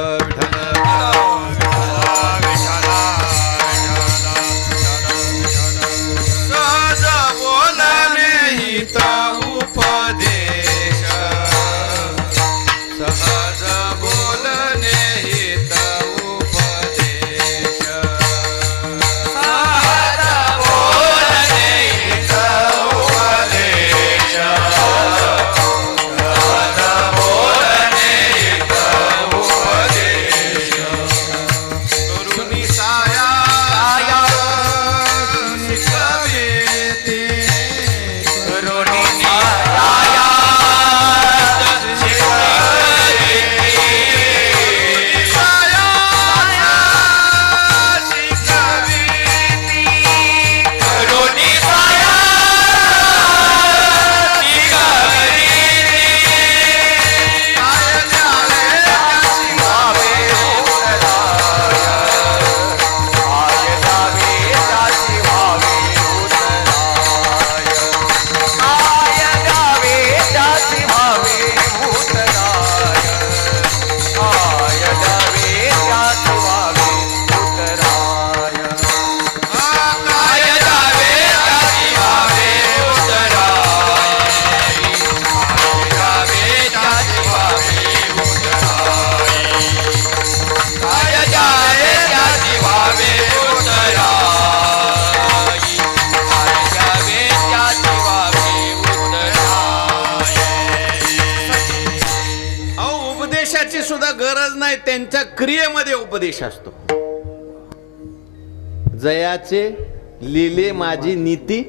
सुद्धा गरज नाही, त्यांच्या क्रियेमध्ये उपदेश असतो. जयाचे लिले माझी नीती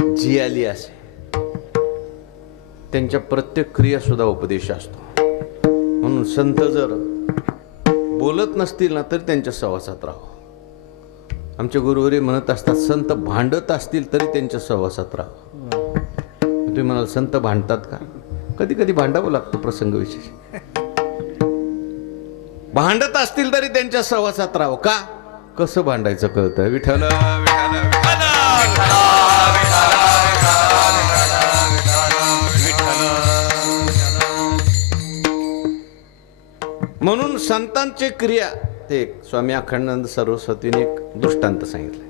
जियाली असे. त्यांच्या प्रत्येक क्रिया सुद्धा उपदेश असतो. म्हणून संत जर बोलत नसतील ना तरी त्यांच्या सहवासात राहावं. आमचे गुरुवरी म्हणत असतात, संत भांडत असतील तरी त्यांच्या सहवासात राहावं. तुम्ही म्हणाल संत भांडतात का? कधी कधी भांडावं लागतं प्रसंग विशेष. भांडत असतील तरी त्यांच्या सहवासात राहावं. का? कसं भांडायचं कळतं. विठ्ठल विठ्ठल म्हणून संतांची क्रिया ते एक स्वामी अखंडानंद सरस्वतीने एक दृष्टांत सांगितलं.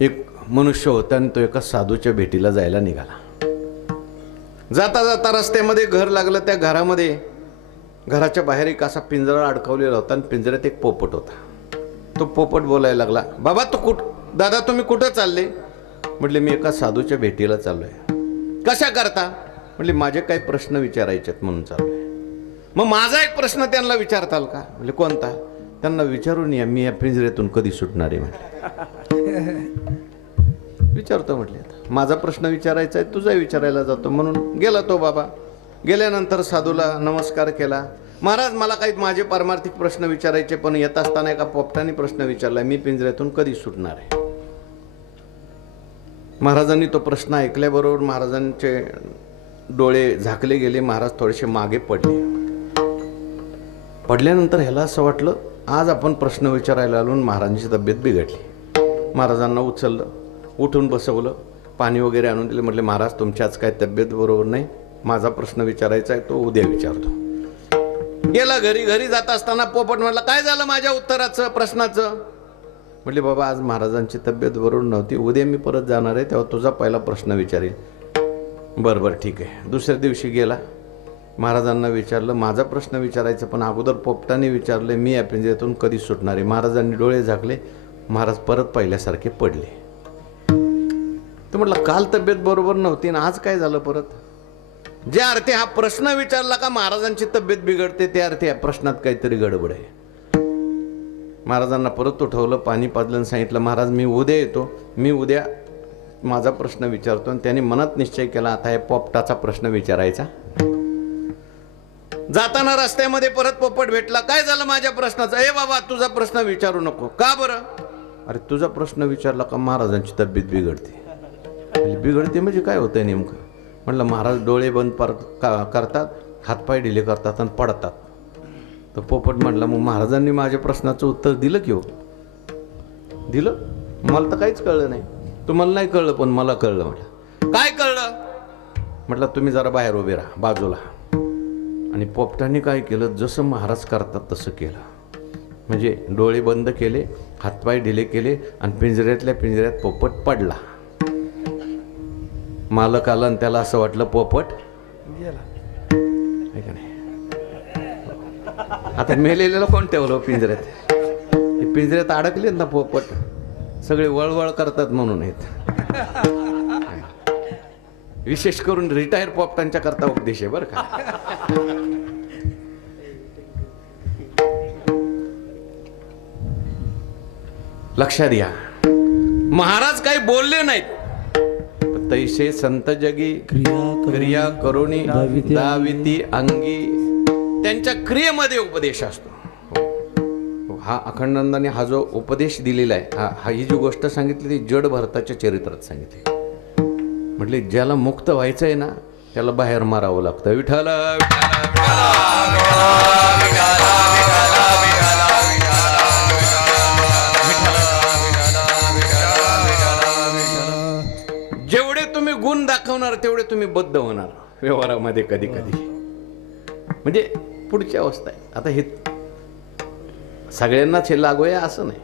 एक मनुष्य होता आणि तो एका साधूच्या भेटीला जायला निघाला. जाता जाता रस्त्यामध्ये घर लागलं. त्या घरामध्ये घराच्या बाहेर एक असा पिंजरा अडकवलेला होता आणि पिंजऱ्यात एक पोपट होता. तो पोपट बोलायला लागला, बाबा तू दादा तुम्ही कुठं चालले? म्हटले मी एका साधूच्या भेटीला चाललोय. कशा करता? म्हटले माझे काही प्रश्न विचारायचे आहेत म्हणून चाललोय. मग माझा एक प्रश्न त्यांना विचारताल का? म्हणजे कोणता? त्यांना विचारून या मी या पिंजऱ्यातून कधी सुटणार आहे म्हटले. विचारतो म्हटले. माझा प्रश्न विचारायचा आहे, तुझा विचारायला जातो. म्हणून गेला तो बाबा. गेल्यानंतर साधूला नमस्कार केला. महाराज मला काही माझे पारमार्थिक प्रश्न विचारायचे, पण येत असताना एका पोपटाने प्रश्न विचारला, मी पिंजऱ्यातून कधी सुटणार आहे? महाराजांनी तो प्रश्न ऐकल्याबरोबर महाराजांचे डोळे झाकले गेले. महाराज थोडेसे मागे पडले. पडल्यानंतर ह्याला असं वाटलं आज आपण प्रश्न विचारायला आलो. महाराजांची तब्येत बिघडली. महाराजांना उचललं, उठून बसवलं, पाणी वगैरे आणून दिले. म्हटले महाराज तुमची आज काय तब्येत बरोबर नाही, माझा प्रश्न विचारायचा आहे, तो उद्या विचारतो. गेला घरी. घरी जात असताना पोपट म्हटलं काय झालं माझ्या उत्तराचं प्रश्नाचं? म्हटले बाबा आज महाराजांची तब्येत बरोबर नव्हती, उद्या मी परत जाणार आहे तेव्हा तुझा पहिला प्रश्न विचारेल. बरं बरं ठीक आहे. दुसऱ्या दिवशी गेला. महाराजांना विचारलं माझा प्रश्न विचारायचा, पण अगोदर पोपटाने विचारले मी या पिंजऱ्यातून कधी सुटणार आहे. महाराजांनी डोळे झाकले. महाराज परत पहिल्यासारखे पडले. तो म्हटलं काल तब्येत बरोबर नव्हती ना आज काय झालं परत? ज्या अर्थी हा प्रश्न विचारला का महाराजांची तब्येत बिघडते त्या अर्थी या प्रश्नात काहीतरी गडबड आहे. महाराजांना परत उठवलं, पाणी पाजलं, सांगितलं महाराज मी उद्या येतो, मी उद्या माझा प्रश्न विचारतो. आणि त्याने मनात निश्चय केला आता या पोपटाचा प्रश्न विचारायचा. जाताना रस्त्यामध्ये परत पोपट भेटला. काय झालं माझ्या प्रश्नाचं? ए बाबा तुझा प्रश्न विचारू नको. का बरं? अरे तुझा प्रश्न विचारला का महाराजांची तब्येत बिघडते. बिघडते म्हणजे काय होतंय नेमकं? म्हटलं महाराज डोळे बंद करतात, हातपाय ढिले करतात आणि पडतात. तर पोपट म्हटला मग महाराजांनी माझ्या प्रश्नाचं उत्तर दिलं की हो? दिलं. मला तर काहीच कळलं नाही. तुम्हाला नाही कळलं पण मला कळलं. म्हटलं काय कळलं? म्हटलं तुम्ही जरा बाहेर उभे राहा बाजूला. आणि पोपटाने काय केलं जसं महाराज करतात तसं केलं. म्हणजे डोळे बंद केले, हातपाय ढिले केले आणि पिंजऱ्यातल्या पिंजऱ्यात पोपट पडला. मालक आला आणि त्याला असं वाटलं पोपट आहे का नाही. आता मेलेल्याला कोण ठेवलं पिंजऱ्यात? हे पिंजऱ्यात अडकले ना पोपट, सगळे वळवळ करतात म्हणून आहेत. विशेष करून रिटायर पोपटांच्या करता उपदेश आहे बरं का. लक्षात घ्या महाराज काही बोलले नाहीत, तैसे संत जगी क्रिया करुणी दाविती अंगी. त्यांच्या क्रियेमध्ये उपदेश असतो. हा अखंडानंदाने हा जो उपदेश दिलेला आहे, ही जी गोष्ट सांगितली ती जड भरताच्या चरित्रात सांगितली. म्हटले ज्याला मुक्त व्हायचं आहे ना त्याला बाहेर मारावं लागतं. विठ्ठल जेवढे तुम्ही गुण दाखवणार तेवढे तुम्ही बद्ध होणार व्यवहारामध्ये कधी कधी. म्हणजे पुढची अवस्था आहे. आता हे सगळ्यांनाच हे लागू आहे असं नाही.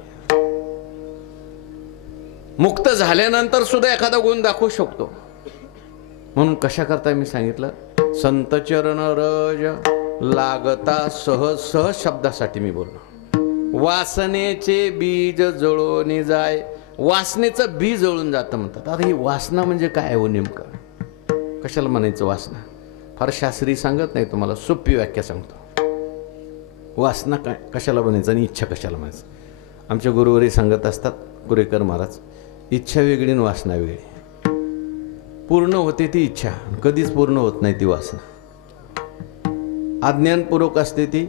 मुक्त झाल्यानंतर सुद्धा एखादा गुण दाखवू शकतो. म्हणून कशा करता मी सांगितलं, संत चरण रज लागता सहज सहज शब्दासाठी मी बोललो. वासनेचे बीज जळून जाय. वासनेचं बीज जळून जातं म्हणतात. आता ही वासना म्हणजे काय हो नेमकं? कशाला म्हणायचं वासना? फार शास्त्री सांगत नाही तुम्हाला, सोपी व्याख्या सांगतो. वासना काय कशाला म्हणायचं आणि इच्छा कशाला म्हणायचं? आमच्या गुरुवारी सांगत असतात कुरेकर महाराज, इच्छा वेगळी आणि वासना वेगळी. पूर्ण होते ती इच्छा, कधीच पूर्ण होत नाही ती वासना. अज्ञानपूर्वक असते ती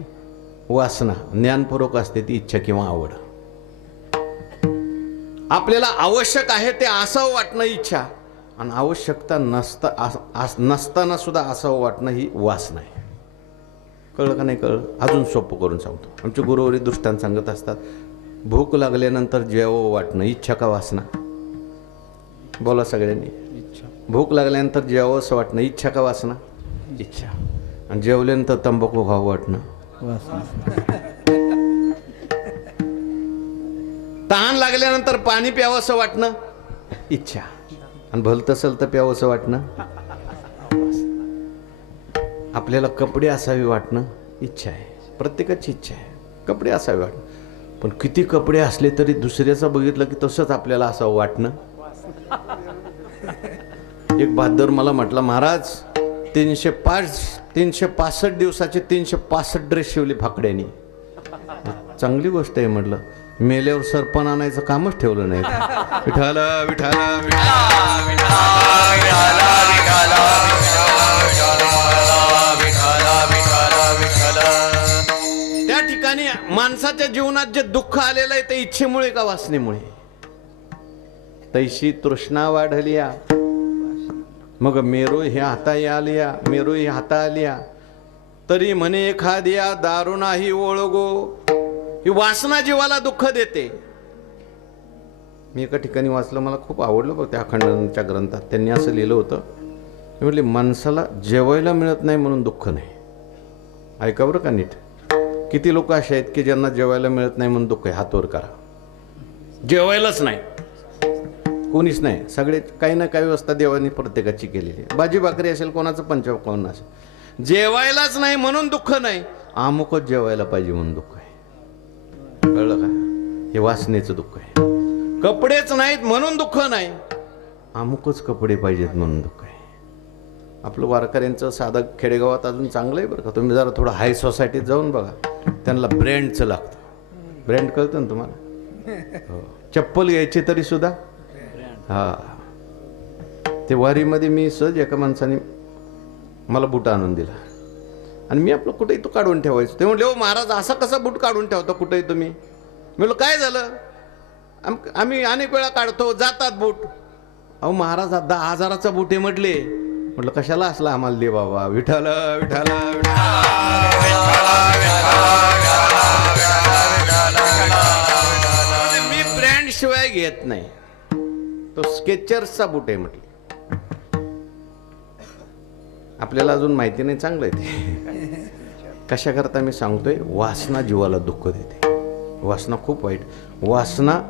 वासना, ज्ञानपूर्वक असते ती इच्छा किंवा आवड. आपल्याला आवश्यक आहे ते असावं वाटणं इच्छा, आणि आवश्यकता नसताना सुद्धा असावं वाटणं ही वासना आहे. कळलं का नाही कळलं? अजून सोपं करून सांगतो. आमचे गुरुवरी दृष्टांत सांगत असतात, भूक लागल्यानंतर जेवावं वाटणं इच्छा का वासना? बोला सगळ्यांनी. इच्छा. भूक लागल्यानंतर जेवावं असं वाटणं इच्छा का वासना? इच्छा. आणि जेवल्यानंतर तंबाखू खावं वाटणं वासना. तहान लागल्यानंतर पाणी प्यावं असं वाटणं इच्छा. आणि भलतं असेल तर प्यावं असं वाटणं. आपल्याला कपडे असावे वाटणं इच्छा आहे. प्रत्येकाची इच्छा आहे कपडे असावे वाटणं. पण किती कपडे असले तरी दुसऱ्याचं बघितलं की तसंच आपल्याला असावं वाटणं. एक बहादर मला म्हटलं, महाराज 365 दिवसाचे 365 ड्रेस शिवले फाकड्याने. चांगली गोष्ट आहे म्हटलं. मेल्यावर सरपण आणायचं कामच ठेवलं नाही. विठाला विठाला त्या ठिकाणी माणसाच्या जीवनात जे दुःख आलेलं आहे ते इच्छेमुळे का वासनेमुळे? तैशी तृष्णा वाढलिया मग मेरो हे हाता आलिया, मेरो हे हाता आलिया तरी म्हणे एखाद्या दारू नाही ओळगो. ही वासना जीवाला दुःख देते. मी एका ठिकाणी वाचलं, मला खूप आवडलं बघ त्या अखंडानंदच्या ग्रंथात. त्यांनी असं लिहिलं होतं, ते म्हटले माणसाला जेवायला मिळत नाही म्हणून दुःख नाही. ऐका बरं का नीट. किती लोक असे आहेत की ज्यांना जेवायला मिळत नाही म्हणून दुःख आहे? हात वर करा. जेवायलाच नाही कोणीच नाही. सगळे काही ना काही व्यवस्था देवानी प्रत्येकाची केलेली आहे. भाजी भाकरी असेल कोणाचं, पंचपक्वान्न असेल. जेवायलाच नाही म्हणून दुःख नाही, अमुकच जेवायला पाहिजे म्हणून दुःख आहे. कळलं का? हे वासनेचं दुःख आहे. कपडेच नाहीत म्हणून दुःख नाही, अमुकच कपडे पाहिजेत म्हणून दुःख आहे. आपलं वारकऱ्यांचं साधं खेडेगावात अजून चांगलं आहे बरं का. तुम्ही जरा थोडं हाय सोसायटीत जाऊन बघा, त्यांना ब्रँडचं लागतं. ब्रँड कळतं ना तुम्हाला? हो. चप्पल घ्यायची तरी सुद्धा हा. ते वारीमध्ये मी सहज एका माणसाने मला बूट आणून दिला आणि मी आपलं कुठेही तो काढून ठेवायचो. ते म्हटले, हो महाराज असा कसा बूट काढून ठेवतो कुठेही तुम्ही? मी म्हटलं काय झालं? आम्ही अनेक वेळा काढतो, जातात बूट. अहो महाराज 10,000चा बूट आहे म्हटले. म्हटलं कशाला असला आम्हाला दे बाबा. विठाला विठाला मी ब्रँड शिवाय घेत नाही. तो स्केचर्सचा बूट आहे म्हटलं. आपल्याला अजून माहिती नाही, चांगलं आहे ते. कशा करता मी सांगतोय, वासना जीवाला दुःख देते. वासना खूप वाईट. वासना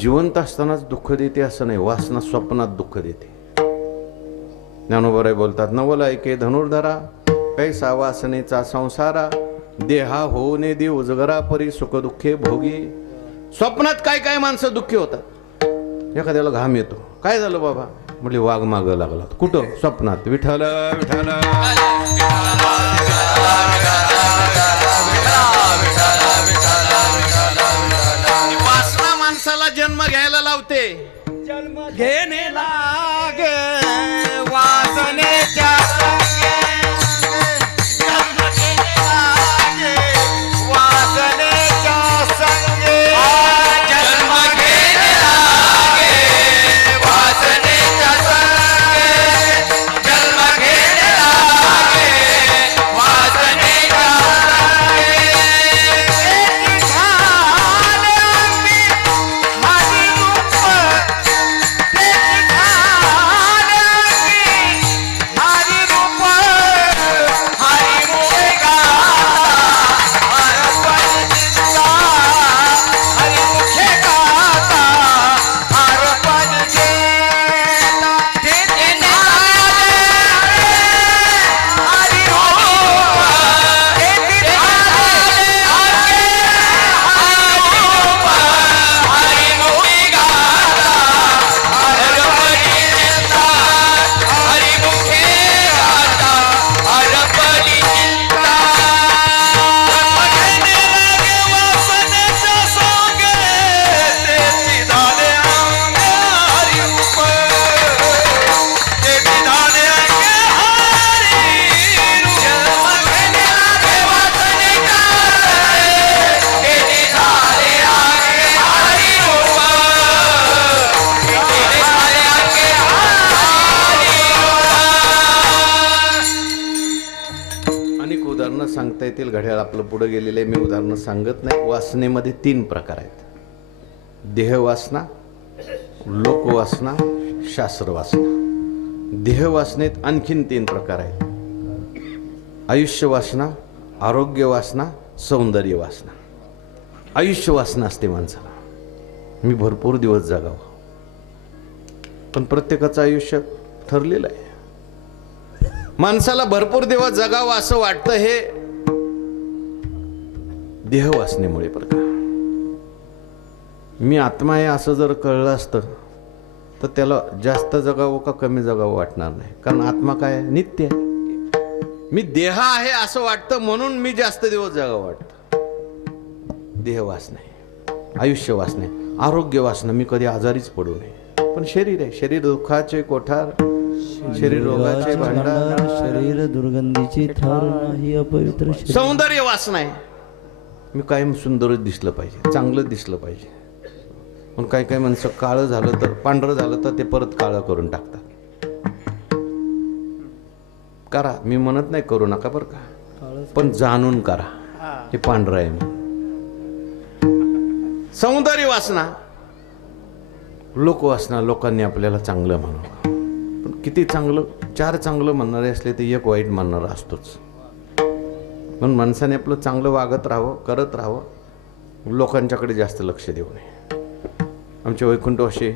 जिवंत असतानाच दुःख देते असं नाही, वासना स्वप्नात दुःख देते. ज्ञानोबाराय बोलतात, नवल ऐके धनुर्धरा कैसा वासनेचा संसारा देहा होऊने दे उजगरा परी सुख दुःखे भोगी. स्वप्नात काय काय माणसं दुःखी होतात. एखाद्याला घाम येतो, काय झालं बाबा? म्हटले वाघ माग लागला. कुठं? स्वप्नात. विठाल विठाल वासना माणसाला जन्म घ्यायला लावते. जन्म घेणे लागे वासनेच्या संगे. जन्म घेणे लागे वासनेच्या संगे. जन्म घेणे लागे वासनेच्या संगे. जन्म घेणे लागे उदाहरणं सांगता येतील. घड्याळ आपलं पुढं गेलेलं आहे, मी उदाहरणं सांगत नाही. वासनेमध्ये 3 प्रकार आहेत: देहवासना, लोकवासना, शास्त्रवासना. देहवासनेत आणखीन 3 प्रकार आहेत: आयुष्य वासना, आरोग्य वासना, सौंदर्य वासना. आयुष्य वासना असते माणसाला, मी भरपूर दिवस जगावं. पण प्रत्येकाचं आयुष्य ठरलेलं आहे. माणसाला भरपूर दिवस जगावं असं वाटतं, हे देहवासनेमुळे. बरं का, मी आत्मा आहे असं जर कळलं असतं तर त्याला जास्त जगावं का कमी जगावं वाटणार नाही. कारण आत्मा काय आहे? नित्य आहे. मी देह आहे असं वाटतं म्हणून मी जास्त दिवस जगावं वाटतं. देहवासना आहे, आयुष्य वासना आहे, आरोग्य वासना. मी कधी आजारीच पडू नये. पण शरीर आहे, शरीर दुःखाचे कोठार, शरीर रोगाचे भांडार, शरीर दुर्गंधीची थार नाही अपवित्र शरीर. सौंदर्य वासना आहे, मी कायम सुंदरच दिसलं पाहिजे, चांगलं दिसलं पाहिजे. पण काही काही माणसं काळं झालं तर, पांढरं झालं तर ते परत काळं करून टाकतात. करा, मी म्हणत नाही करू नका बरं का, पण जाणून करा हे पांढरं आहे म्हणून. सौंदर्य वासना, लोकवासना. लोकांनी आपल्याला चांगलं म्हणावं. पण किती चांगलं, 4 चांगलं म्हणणारे असले तर 1 वाईट म्हणणारा असतोच. पण माणसाने आपलं चांगलं वागत राहावं, करत राहावं, लोकांच्याकडे जास्त लक्ष देऊ नये. आमचे वैकुंठवासी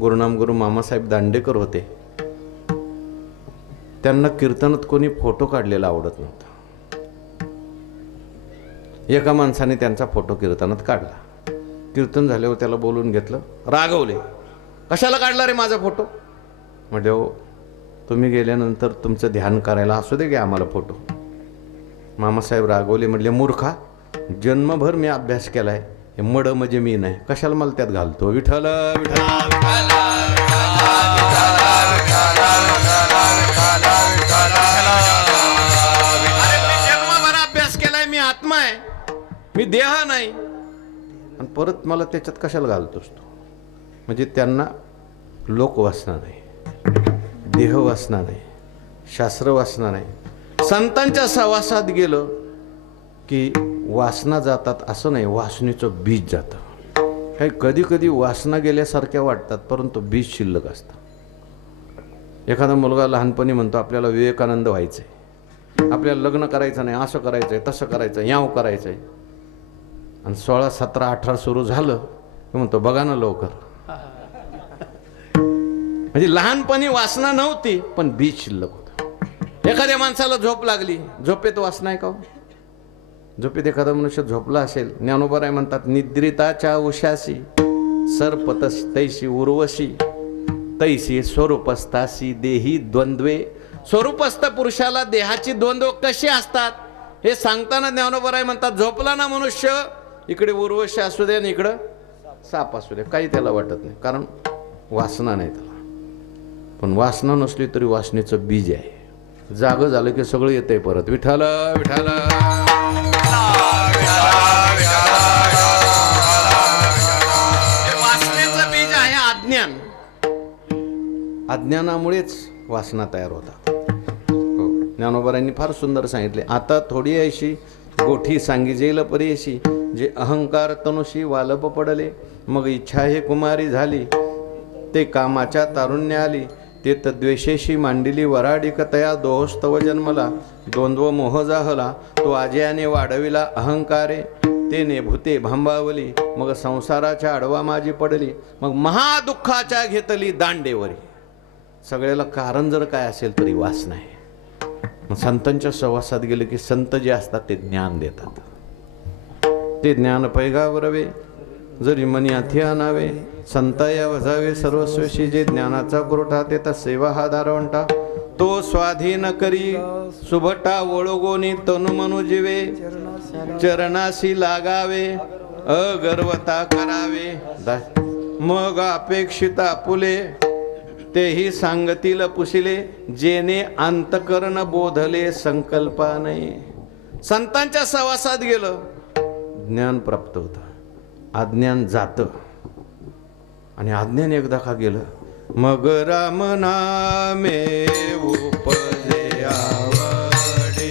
गुरुनाम गुरु मामासाहेब दांडेकर होते. त्यांना कीर्तनात कोणी फोटो काढलेला आवडत नव्हता. एका माणसाने त्यांचा फोटो कीर्तनात काढला. कीर्तन झाल्यावर त्याला बोलून घेतलं, रागवले. कशाला काढला रे माझा फोटो? म्हणजे हो, तुम्ही गेल्यानंतर तुमचं ध्यान करायला असू दे की आम्हाला फोटो. मामासाहेब रागवले, म्हटले मूर्खा, जन्मभर मी अभ्यास केलाय, हे मड म्हणजे मी नाही, कशाला मला त्यात घालतो? विठ्ठल विठ्ठल. जन्मभर अभ्यास केलाय, मी आत्मा आहे, मी देह नाही, आणि परत मला त्याच्यात कशाला घालतोस तू? म्हणजे त्यांना लोकवासना नाही, देहवासना नाही, शास्त्रवासना नाही. संतांच्या सहवासात गेलं की वासना जातात असं नाही, वासनेचं बीज जातं. काही कधी कधी वासना गेल्यासारख्या वाटतात, परंतु बीज शिल्लक असतं. एखादा मुलगा लहानपणी म्हणतो आपल्याला विवेकानंद व्हायचंय, आपल्याला लग्न करायचं नाही, असं करायचंय, तसं करायचं, याव करायचंय. आणि 16, 17, 18 सुरू झालं की म्हणतो बघा ना लवकर. म्हणजे लहानपणी वासना नव्हती पण बीज शिल्लक होतं. एखाद्या माणसाला झोप लागली, झोपेत वासना आहे का? झोपेत एखादा मनुष्य झोपला असेल, ज्ञानोबराय म्हणतात, निद्रिताच्या उशासी सर्पतस्तैसी उर्वशी तैसी स्वरूपस्थासी देही द्वंद्वे. स्वरूपस्थ पुरुषाला देहाची द्वंद्व कशी असतात हे सांगताना ज्ञानोबराय म्हणतात, झोपला ना मनुष्य, इकडे उर्वशी असू दे आणि इकडं साप असू दे, काही त्याला वाटत नाही, कारण वासना नाही त्याला. पण वासना नसली तरी वासनेचं बीज आहे. जागं झालं की सगळं येतंय परत. विठ्ठल विठ्ठल. वासनेचं बीज आहे अज्ञान. अज्ञानामुळेच वासना तयार होतात. हो, ज्ञानोबारांनी फार सुंदर सांगितले, आता थोडी अशी गोठी सांगिजेल परेशी, जे अहंकार तनुशी वालप पडले, मग इच्छा हे कुमारी झाली, ते कामाच्या तारुण्य आली, ते तद्वेषेशी मांडिली वराडिक तया दोस्तव जन्मला, द्वंद्व मोह जाहला, तो आज्याने वाढविला अहंकारे, तेने भूते भांबावली, मग संसाराच्या आडवा माझी पडली, मग महादुःखाच्या घेतली दांडेवरी. सगळ्याला कारण जर काय असेल तरी वासना आहे. मग संतांच्या सहवासात गेले की संत जे असतात ते ज्ञान देतात. ते ज्ञान पैगावरवे जरी मनी अथी आणावे, संताया वजावे सर्वस्वशी, जे ज्ञानाचा पुरवठा देता सेवा हा दारवंटा, तो स्वाधीन करी सुभटा ओळगोनी तनु मनु जीवे, चरणाशी लागावे अगर्वता करावे, मग अपेक्षिता पुले तेही सांगतील पुसिले, जेने अंतकरण बोधले संकल्पाने. संतांच्या सहवासात गेलं ज्ञान प्राप्त होतं, अज्ञान जातं. आणि अज्ञान एकदा का गेलं, मग राम नामे उपजे आवडे,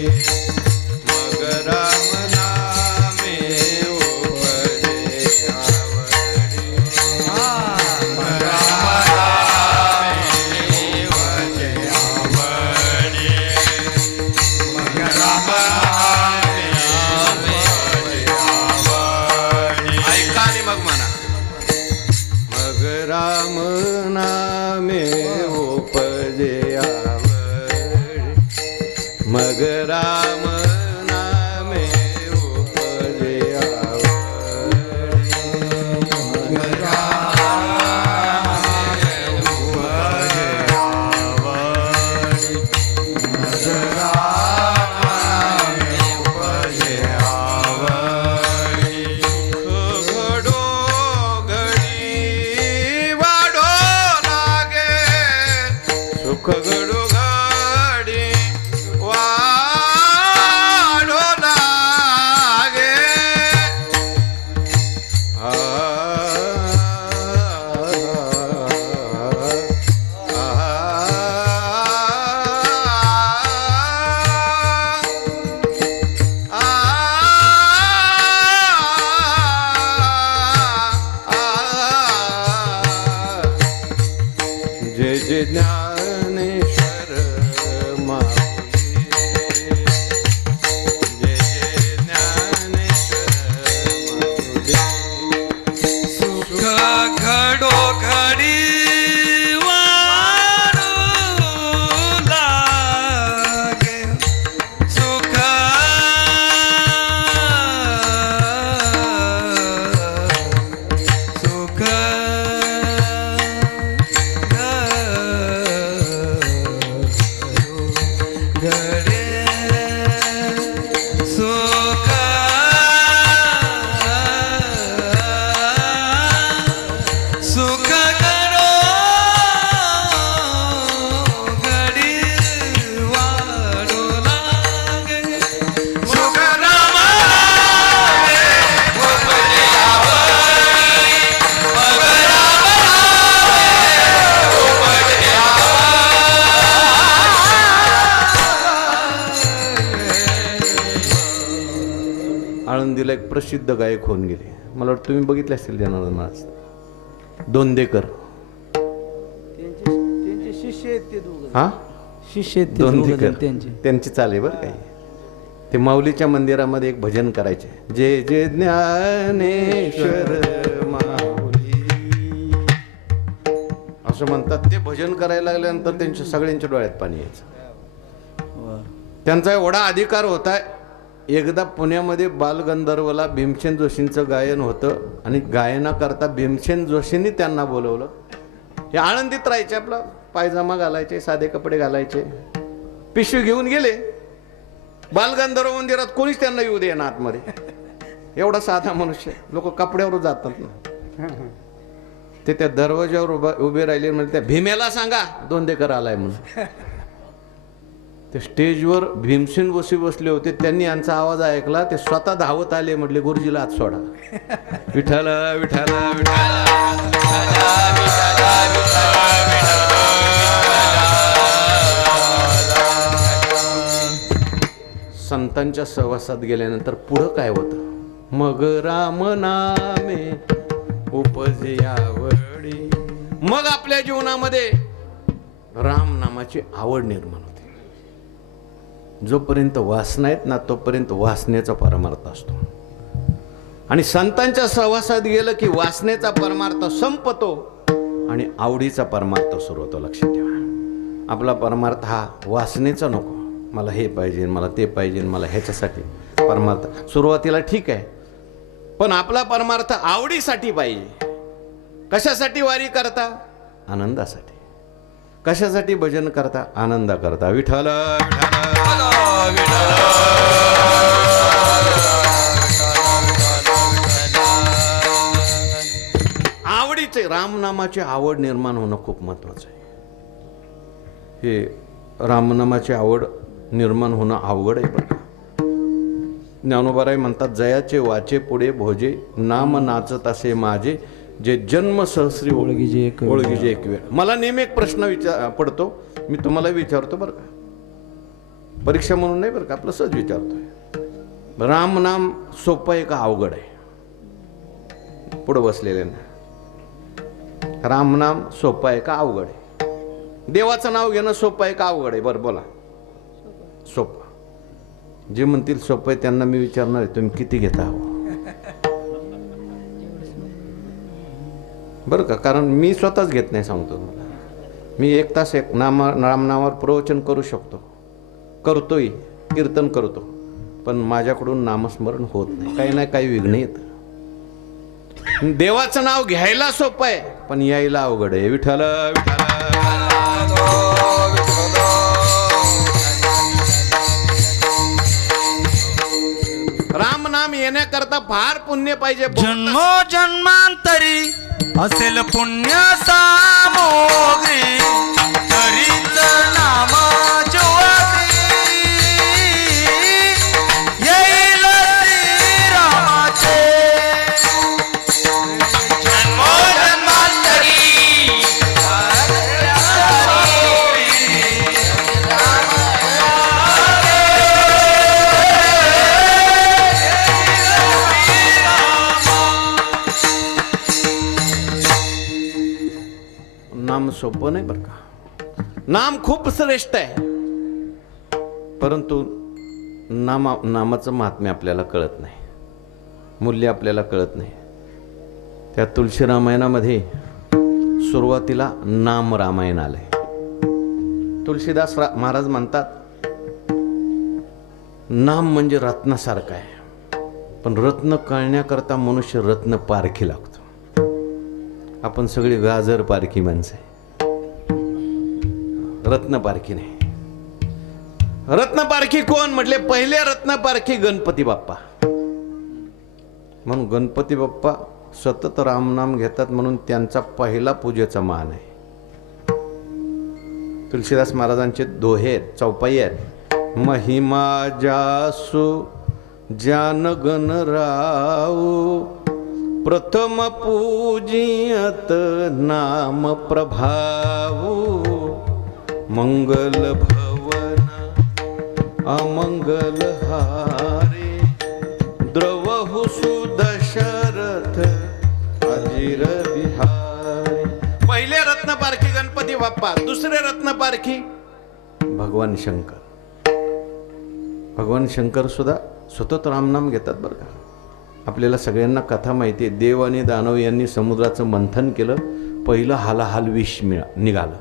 आळंदीला एक प्रसिद्ध गायक होऊन गेले. मला वाटतं तुम्ही बघितले असतील जनार्दन महाराज, दोंदेकर. त्यांचे शिष्य आहेत ते दोघं. हा, शिष्य आहेत ते दोघं दोंदेकर जण त्यांचे. त्यांची चाले बरं काही. ते माऊलीच्या मंदिरामध्ये एक भजन करायचे, जे जे ज्ञानेश्वर माऊली असं म्हणतात. ते भजन करायला लागल्यानंतर त्यांच्या सगळ्यांच्या डोळ्यात पाणी यायचं. वा. त्यांचा एवढा अधिकार होता. एकदा पुण्यामध्ये बालगंधर्वला भीमसेन जोशींचं गायन होतं आणि गायनाकरता भीमसेन जोशींनी त्यांना बोलवलं. हे आळंदीत राहायचे, आपला पायजामा घालायचे, साधे कपडे घालायचे, पिशवी घेऊन गेले. बालगंधर्व मंदिरात कोणीच त्यांना येऊ दे ना आतमध्ये. एवढा साधा मनुष्य, लोक कपड्यावर जातात ना. ते त्या दरवाज्यावर उभे राहिले, म्हणजे त्या भीमेला सांगा दोंदेकर आलाय म्हणून. ते स्टेजवर भीमसेन जोशी बसले होते, त्यांनी यांचा आवाज ऐकला, ते स्वतः धावत आले, म्हटले गुरुजीला आत सोडा. विठ्ठल विठ्ठल संतांच्या सहवासात गेल्यानंतर पुढं काय होतं? मग राम नामे उपजयावडी. मग आपल्या जीवनामध्ये राम नामाची आवड निर्माण होते. जोपर्यंत वासना आहेत ना, तोपर्यंत वासनेचा परमार्थ असतो. आणि संतांच्या सहवासात गेलं की वासनेचा परमार्थ संपतो आणि आवडीचा परमार्थ सुरू होतो. लक्षात ठेवा, आपला परमार्थ हा वासनेचा नको, मला हे पाहिजे, मला ते पाहिजे, मला ह्याच्यासाठी परमार्थ. सुरुवातीला ठीक आहे, पण आपला परमार्थ आवडीसाठी पाहिजे. कशासाठी वारी करता? आनंदासाठी. कशासाठी भजन करता? आनंदा करता. विठ्ठल आवडीचे रामनामाची आवड निर्माण होणं खूप महत्वाचं आहे. हे रामनामाची आवड निर्माण होणं अवघड आहे बरं. ज्ञानोबाराय म्हणतात, जयाचे वाचे पुढे भोजे, नाम नाचत असे माझे, जे जन्म सहस्री ओळखीचे एक वेळ. ओळखीचे एक वेळ. मला नेहमी एक प्रश्न पडतो, मी तुम्हाला विचारतो बरं का, परीक्षा म्हणून नाही बरं का, आपलं सहज विचारतोय. राम नाम सोपं आहे का अवघड आहे? पुढं बसलेले ना, राम नाम सोपं आहे का अवघड आहे? देवाचं नाव घेणं सोपं आहे का अवघड आहे? बरं बोला. सोपं. जे म्हणतील सोपं आहे त्यांना मी विचारणार आहे, तुम्ही किती घेता हो? बरं का, कारण मी स्वतःच घेत नाही, सांगतो मला. मी 1 तास रामनामावर प्रवचन करू शकतो, करतोय, कीर्तन करतो, पण माझ्याकडून नामस्मरण होत नाही. काही ना काही विघ्न येतं. देवाचं नाव घ्यायला सोपं आहे, पण यायला अवघड आहे. विठ्ठल राम नाम येण्याकरता फार पुण्य पाहिजे. जन्मोजन्मांतरी असेल पुण्य सामोग्री, तरीच नाम ज्योती येईल श्रीरामाचे. जन्मोजन्मांतरी नाम सोपं नाही बरं का. नाम खूप श्रेष्ठ आहे, परंतु नामाचं महात्म्य आपल्याला कळत नाही, मूल्य आपल्याला कळत नाही. त्या तुलसी रामायणामध्ये सुरुवातीला नाम रामायण आलंय. तुलसीदास महाराज म्हणतात, नाम म्हणजे रत्नासारखं आहे, पण रत्न कळण्याकरता मनुष्य रत्न पारखी लागतो. आपण सगळी गाजर पारखी माणसं आहे, रत्न पारखी नाही. रत्न पारखी कोण म्हटले? पहिले रत्न पारखी गणपती बाप्पा. म्हणून गणपती बाप्पा सतत रामनाम घेतात, म्हणून त्यांचा पहिला पूजेचा मान आहे. तुलसीदास महाराजांचे दोहे आहेत, चौपाई आहेत. महिमा जासु जान गण राव, प्रथम पूजियत नाम प्रभाव, मंगल भवन अमंगल हारे, द्रव पहा, दुसरे रत्न पारखी भगवान शंकर. भगवान शंकर सुद्धा सतत रामनाम घेतात बरं का. आपल्याला सगळ्यांना कथा माहिती आहे, देव आणि दानव यांनी समुद्राचं मंथन केलं. पहिलं हालाहाल विष निघालं.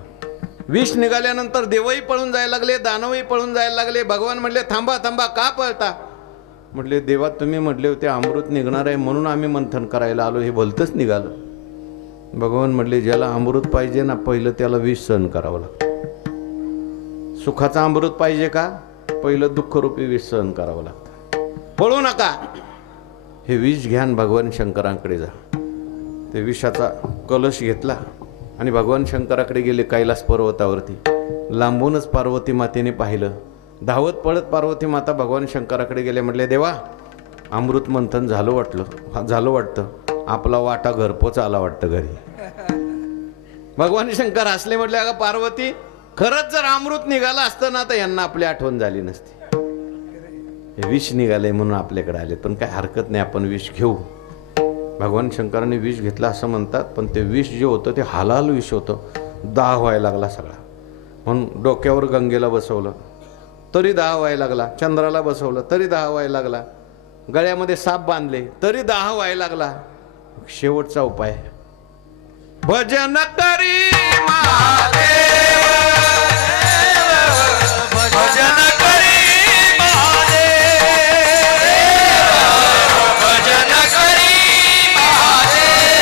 विष निघाल्यानंतर देवही पळून जायला लागले, दानवही पळून जायला लागले. भगवान म्हटले थांबा थांबा, का पळता? म्हटले देवा तुम्ही म्हटले होते अमृत निघणार आहे म्हणून आम्ही मंथन करायला आलो, हे भलतंच निघालं. भगवान म्हटले ज्याला अमृत पाहिजे ना पहिलं त्याला विष सहन करावं लागतं. सुखाचं अमृत पाहिजे का पहिलं दुःखरूपी विष सहन करावं लागतं. पळू नका, हे विष घ्या आणि भगवान शंकरांकडे जा. ते विषाचा कलश घेतला आणि भगवान शंकराकडे गेले कैलास पर्वतावरती. लांबूनच पार्वती मातेने पाहिलं. धावत पळत पार्वती माता भगवान शंकराकडे गेले. म्हटले देवा अमृत मंथन झालं वाटतं, आपला वाटा घरपोच आला वाटतं घरी. भगवान शंकर हसले. म्हटले अगं पार्वती, खरंच जर अमृत निघालं असतं ना तर यांना आपली आठवण झाली नसती. हे विष निघाले म्हणून आपल्याकडे आले, पण काय हरकत नाही आपण विष घेऊ. भगवान शंकरांनी विष घेतलं असं म्हणतात, पण ते विष जे होतं ते हालाल विष होतं. दाह व्हायला लागला सगळा. म्हणून डोक्यावर गंगेला बसवलं तरी दाह व्हायला लागला, चंद्राला बसवलं तरी दाह व्हायला लागला, गळ्यामध्ये साप बांधले तरी दाह व्हायला लागला. शेवटचा उपाय भजन करी महादेव, भजन करी महादेव, भजन करी महादेव,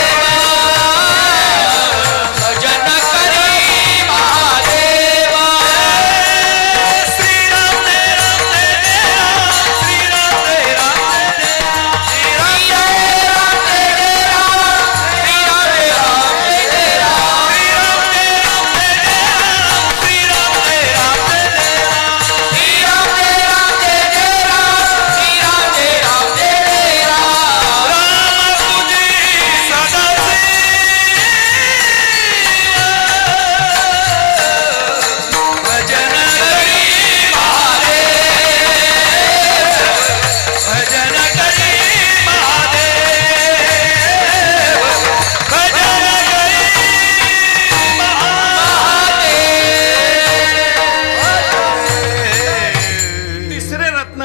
भजन करी महादेव. श्रीराम जय राम जय राम, श्रीराम जय राम जय राम, श्रीराम जय राम जय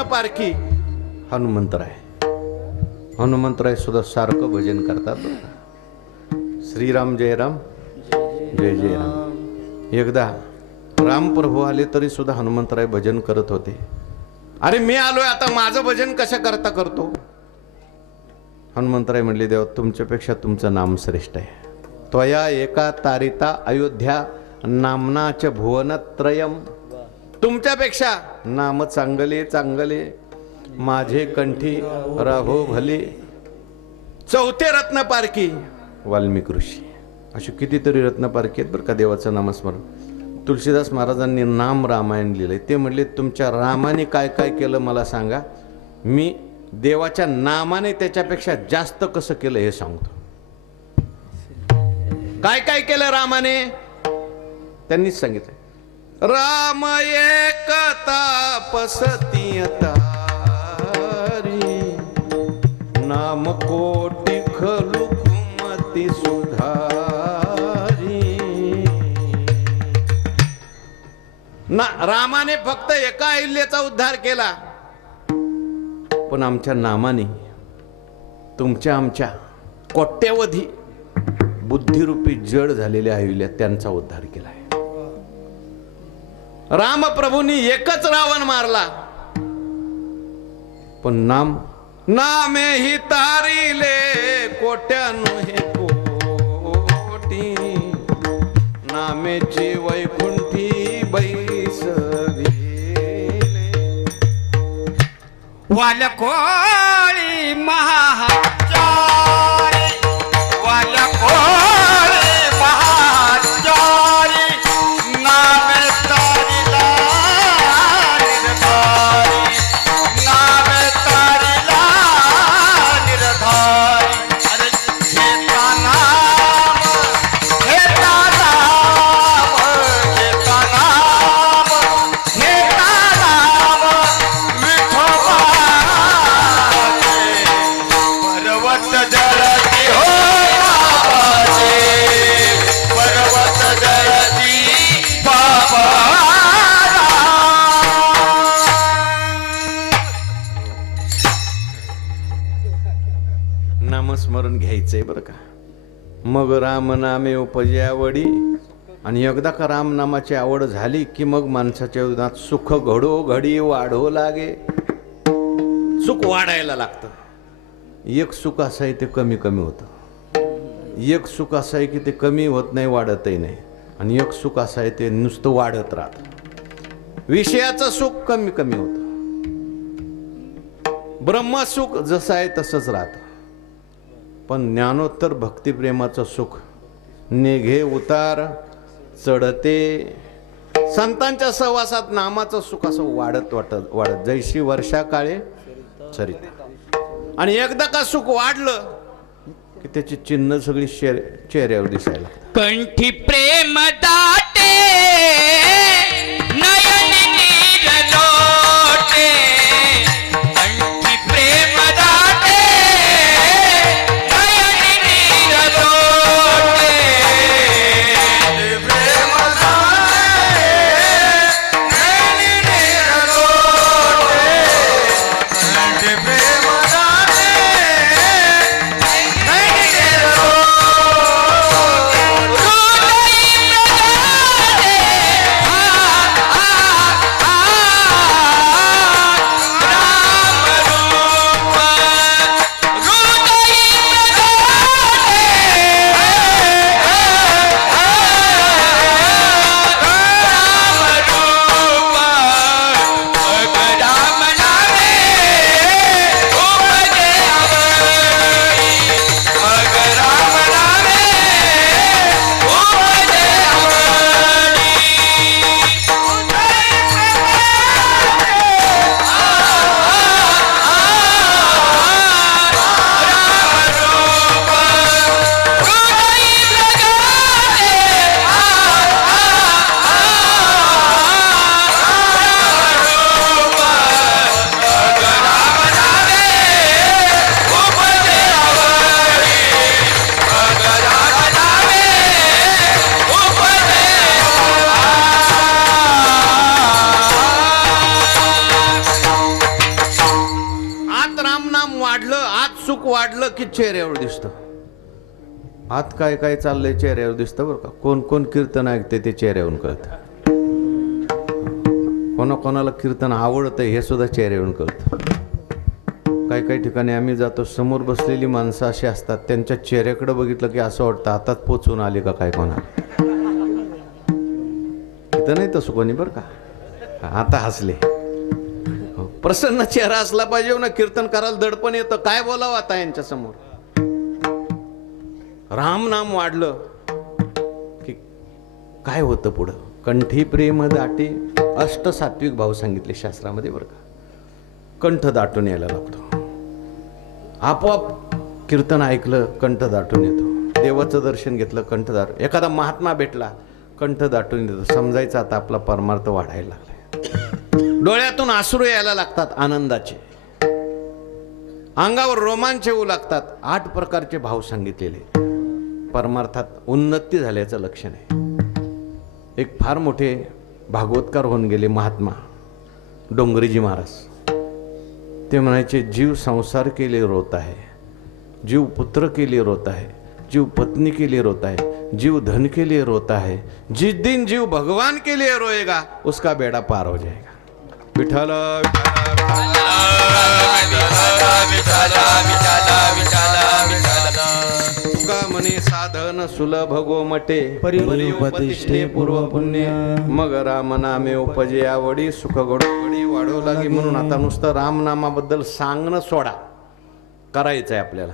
पारखी हनुमंतराय. हनुमंतराय सुद्धा सारखं भजन करतात बरं का. श्रीराम जय राम जय जय राम. एकदा रामप्रभू आले तरी सुद्धा हनुमंतराय भजन करत होते. अरे मी आलोय आता माझं भजन कसं करता करतो. हनुमंतराय म्हणले देव तुमच्यापेक्षा तुमचं नाम श्रेष्ठ आहे. त्वया एका तारिता अयोध्या नामनाच भुवनत्रयम. तुमच्यापेक्षा नाम चांगले चांगले माझे कंठी राहो भले. चौथे रत्न पारखी वाल्मिक ऋषी. अशी कितीतरी रत्न पारखी आहेत बरं का देवाचं नामस्मरण. तुलसीदास महाराजांनी नाम रामायण लिहिलंय. ते म्हणले तुमच्या रामाने काय काय केलं मला सांगा, मी देवाच्या नामाने त्याच्यापेक्षा जास्त कसं केलं हे सांगतो. काय काय केलं रामाने त्यांनीच सांगितलं. राम एक तापसती तारी, नाम कोटी खलु कुमती सुधारी. ना रामाने फक्त एका अहिल्याचा उद्धार केला, पण आमच्या नामाने तुमच्या आमच्या कोट्यवधी बुद्धिरूपी जड झालेल्या अहिल्या त्यांचा उद्धार केलाय. रामप्रभूंनी एकच रावण मारला, पण नामे ही तारिले कोट्यानु हे कोटी. नामेची वैकुंठी बैसविले. वालकोळी महाचारी, वालकोळी महाचारी, नामे तारिला निर्धारी, नामे तारिला निर्धारी. अरे घेता नाम, घेता नाम, घेता नाम, घेता नाम विठोबा पर्वत नामस्मरण घ्यायचंय बरं का. मग राम नामे उपजे आवडी. आणि एकदा का रामनामाची आवड झाली की मग माणसाच्या जीवनात सुख घडो घडी वाढो लागे. सुख वाढायला लागतं. एक सुख असं आहे ते कमी कमी होतं. एक सुख असं आहे की ते कमी होत नाही, वाढतही नाही. आणि एक सुख असं आहे ते नुसतं वाढत राहतं. विषयाचं सुख कमी कमी होतं. ब्रह्मसुख जसं आहे तसंच राहतं. पण ज्ञानोत्तर भक्तिप्रेमाचं सुख निघे उतार चढते. संतांच्या सहवासात नामाचं सुख असं वाढत जैशी वर्षा काळे सरिता. आणि एकदा का सुख वाढलं की त्याची चिन्ह सगळी चेहऱ्यावर दिसायला. कंठी प्रेम दाटे नयन नीर लोटे. कंठी प्रेम दाटे नयन नीर लोटे. प्रेम दाटे नयन नीर लोटे. कंठी प्रेम दाटे नयन नीर वाढलं की चेहऱ्यावर दिसतं. आत काय काय चाललंय चेहऱ्यावर दिसतं बरं का. कोण कोण कीर्तन ऐकते ते चेहऱ्यावरून कळतं. कोणाकोणाला कीर्तन आवडतं हे सुद्धा चेहऱ्यावरून कळतं. काही काही ठिकाणी आम्ही जातो, समोर बसलेली माणसं अशी असतात, त्यांच्या चेहऱ्याकडे बघितलं की असं वाटतं आताच पोचून आले का काय कोणाला. इथं नाही तसं कोणी बरं का. आता हसले. प्रसन्न चेहरा असला पाहिजे ना. कीर्तन करायला दडपण येतं. काय बोलावं आता यांच्या समोर. राम नाम वाढलं की काय होतं पुढं. कंठी प्रेम दाटे. अष्ट सात्विक भाव सांगितले शास्त्रामध्ये बरं का. कंठ दाटून यायला लागतो. आपोआप कीर्तन ऐकलं कंठ दाटून येतो. देवाचं दर्शन घेतलं कंठ दाटून. एखादा महात्मा भेटला कंठ दाटून येतो. समजायचं आता आपला परमार्थ वाढायला लागलाय. डोळ्यातून अश्रू यायला लागतात आनंदाचे. अंगावर रोमांच येऊ लागतात. 8 प्रकारचे भाव सांगितलेले. परमार्थात उन्नती झाल्याचं लक्षण आहे. एक फार मोठे भागवतकार होऊन गेले महात्मा डोंगरीजी महाराज. ते म्हणायचे, जीव संसार के लिए रोता है, जीव पुत्र के लिए रोता है, जीव पत्नी के लिए रोता है, जीव धन के लिए रोता है. जिस दिन जीव भगवान के लिए रोएगा उसका बेड़ा पार हो जाएगा. विठ्ठल तुका म्हणे साधन सुलभ गोमटे परिपतिष्ठे पूर्व पुण्य. मग राम नामे उपजे आवडी. सुख घडोघडी वाढो लागे. म्हणून आता नुसतं रामनामाबद्दल सांगणं सोडा, करायचंय आपल्याला.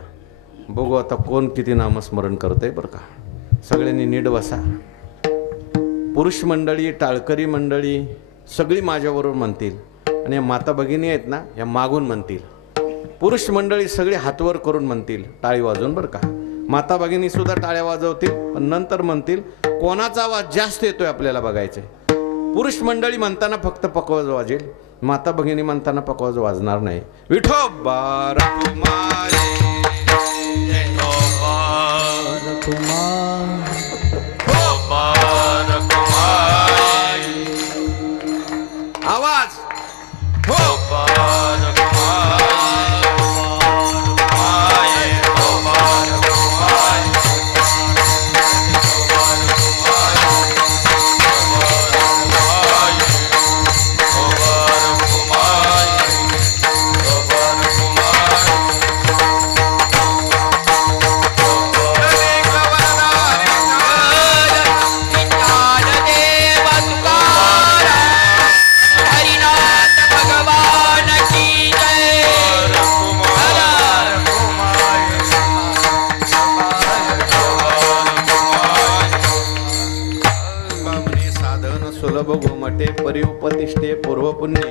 बघू आता कोण किती नामस्मरण करतंय बरं का. सगळ्यांनी नीट बसा. पुरुष मंडळी, टाळकरी मंडळी सगळी माझ्याबरोबर म्हणतील. आणि या माता भगिनी आहेत ना, या मागून म्हणतील. पुरुष मंडळी सगळे हातवर करून म्हणतील, टाळी वाजवून बरं का. माता भगिनी सुद्धा टाळ्या वाजवतील, पण नंतर म्हणतील कोणाचा आवाज जास्त येतोय आपल्याला बघायचंय. पुरुष मंडळी म्हणताना फक्त पकवाज वाजेल. माता भगिनी म्हणताना पकवाज वाजणार नाही. विठोबा रखुमाई, आवाज हो. बघो मटे परी उपतिष्ठे पूर्व पुण्ये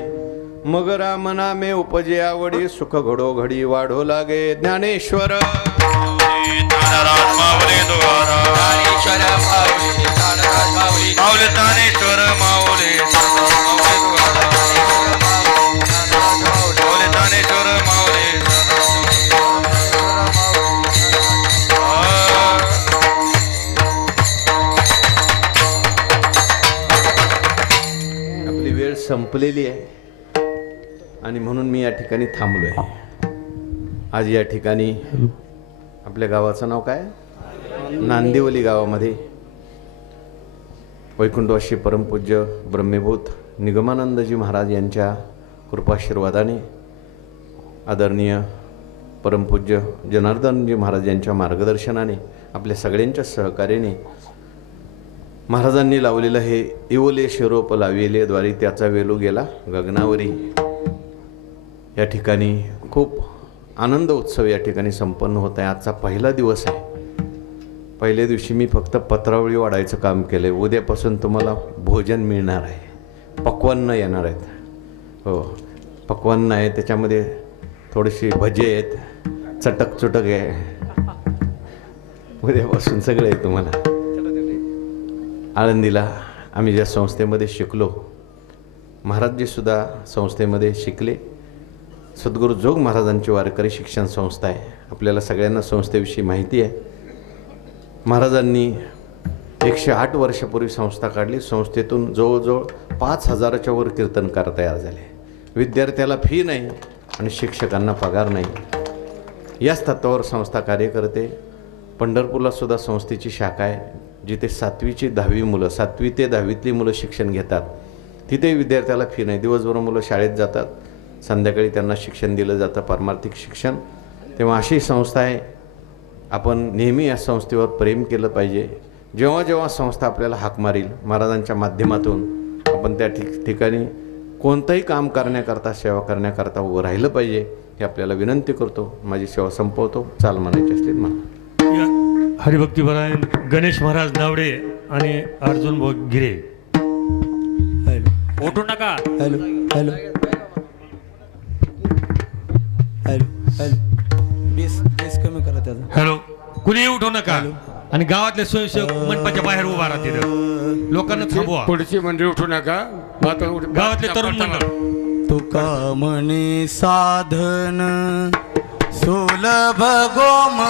मग राम नामे उपजे आवडी सुख घडो घडी वाढो लागे ज्ञानेश्वर ज्ञानराज माऊली द्वारा ज्ञानेश्वर माऊली ज्ञानराज माऊली माऊली ज्ञानेश्वर माऊली द्वारा माऊली ज्ञानेश्वर माऊली आपली वेळ संपलेली आहे आणि म्हणून मी या ठिकाणी थांबलोय. आज या ठिकाणी आपल्या गावाचं नाव काय? नांदिवली गावामध्ये वैकुंठवासी परमपूज्य ब्रह्मभूत निगमानंदजी महाराज यांच्या कृपाशीर्वादाने आदरणीय परमपूज्य जनार्दनजी महाराज यांच्या मार्गदर्शनाने आपल्या सगळ्यांच्या सहकार्याने महाराजांनी लावलेलं हे इवले शिरोप लाविले द्वारे त्याचा वेलू गेला गगनावरी. या ठिकाणी खूप आनंद उत्सव या ठिकाणी संपन्न होत आहे. आजचा पहिला दिवस आहे. पहिल्या दिवशी मी फक्त पत्रावळी वाढायचं काम केलं आहे. उद्यापासून तुम्हाला भोजन मिळणार आहे. पक्वान्न येणार आहेत. हो, पक्वान्न आहे, त्याच्यामध्ये थोडीशी भजे आहेत, चटक चुटक आहे. उद्यापासून सगळं आहे तुम्हाला. आळंदीला आम्ही ज्या संस्थेमध्ये शिकलो, महाराजजीसुद्धा संस्थेमध्ये शिकले. सद्गुरू जोग महाराजांची वारकरी शिक्षण संस्था आहे. आपल्याला सगळ्यांना संस्थेविषयी माहिती आहे. महाराजांनी 108 वर्षापूर्वी संस्था काढली. संस्थेतून जवळजवळ 5,000च्या वर कीर्तनकार तयार झाले. विद्यार्थ्याला फी नाही आणि शिक्षकांना पगार नाही. याच तत्वावर संस्था कार्य करते. पंढरपूरला सुद्धा संस्थेची शाखा आहे, जिथे 7वी ते 10वीतली मुलं शिक्षण घेतात. तिथे विद्यार्थ्याला फी नाही. दिवसभर मुलं शाळेत जातात, संध्याकाळी त्यांना शिक्षण दिलं जातं, पारमार्थिक शिक्षण. तेव्हा अशी संस्था आहे. आपण नेहमी या संस्थेवर प्रेम केलं पाहिजे. जेव्हा जेव्हा संस्था आपल्याला हाक मारील महाराजांच्या माध्यमातून, आपण त्या ठिकाणी कोणतंही काम करण्याकरता, सेवा करण्याकरता उभं राहिलं पाहिजे, हे आपल्याला विनंती करतो. माझी सेवा संपवतो. चाल म्हणायची असली म्हणा. या हरिभक्तीपरायण गणेश महाराज नावडे आणि अर्जुन गिरे. उठू नका. Hello hello hello hello base कमी करा त्याचा. हॅलो, कुणीही उठू नका. आणि गावातले स्वयंसेवक मंडपाच्या बाहेर उभा राहतील. लोकांना थांबवा. पुढची मंडळी उठू नका. गावातले तरुण मंडळ. तुका म्हणे साधन सुलभ गोम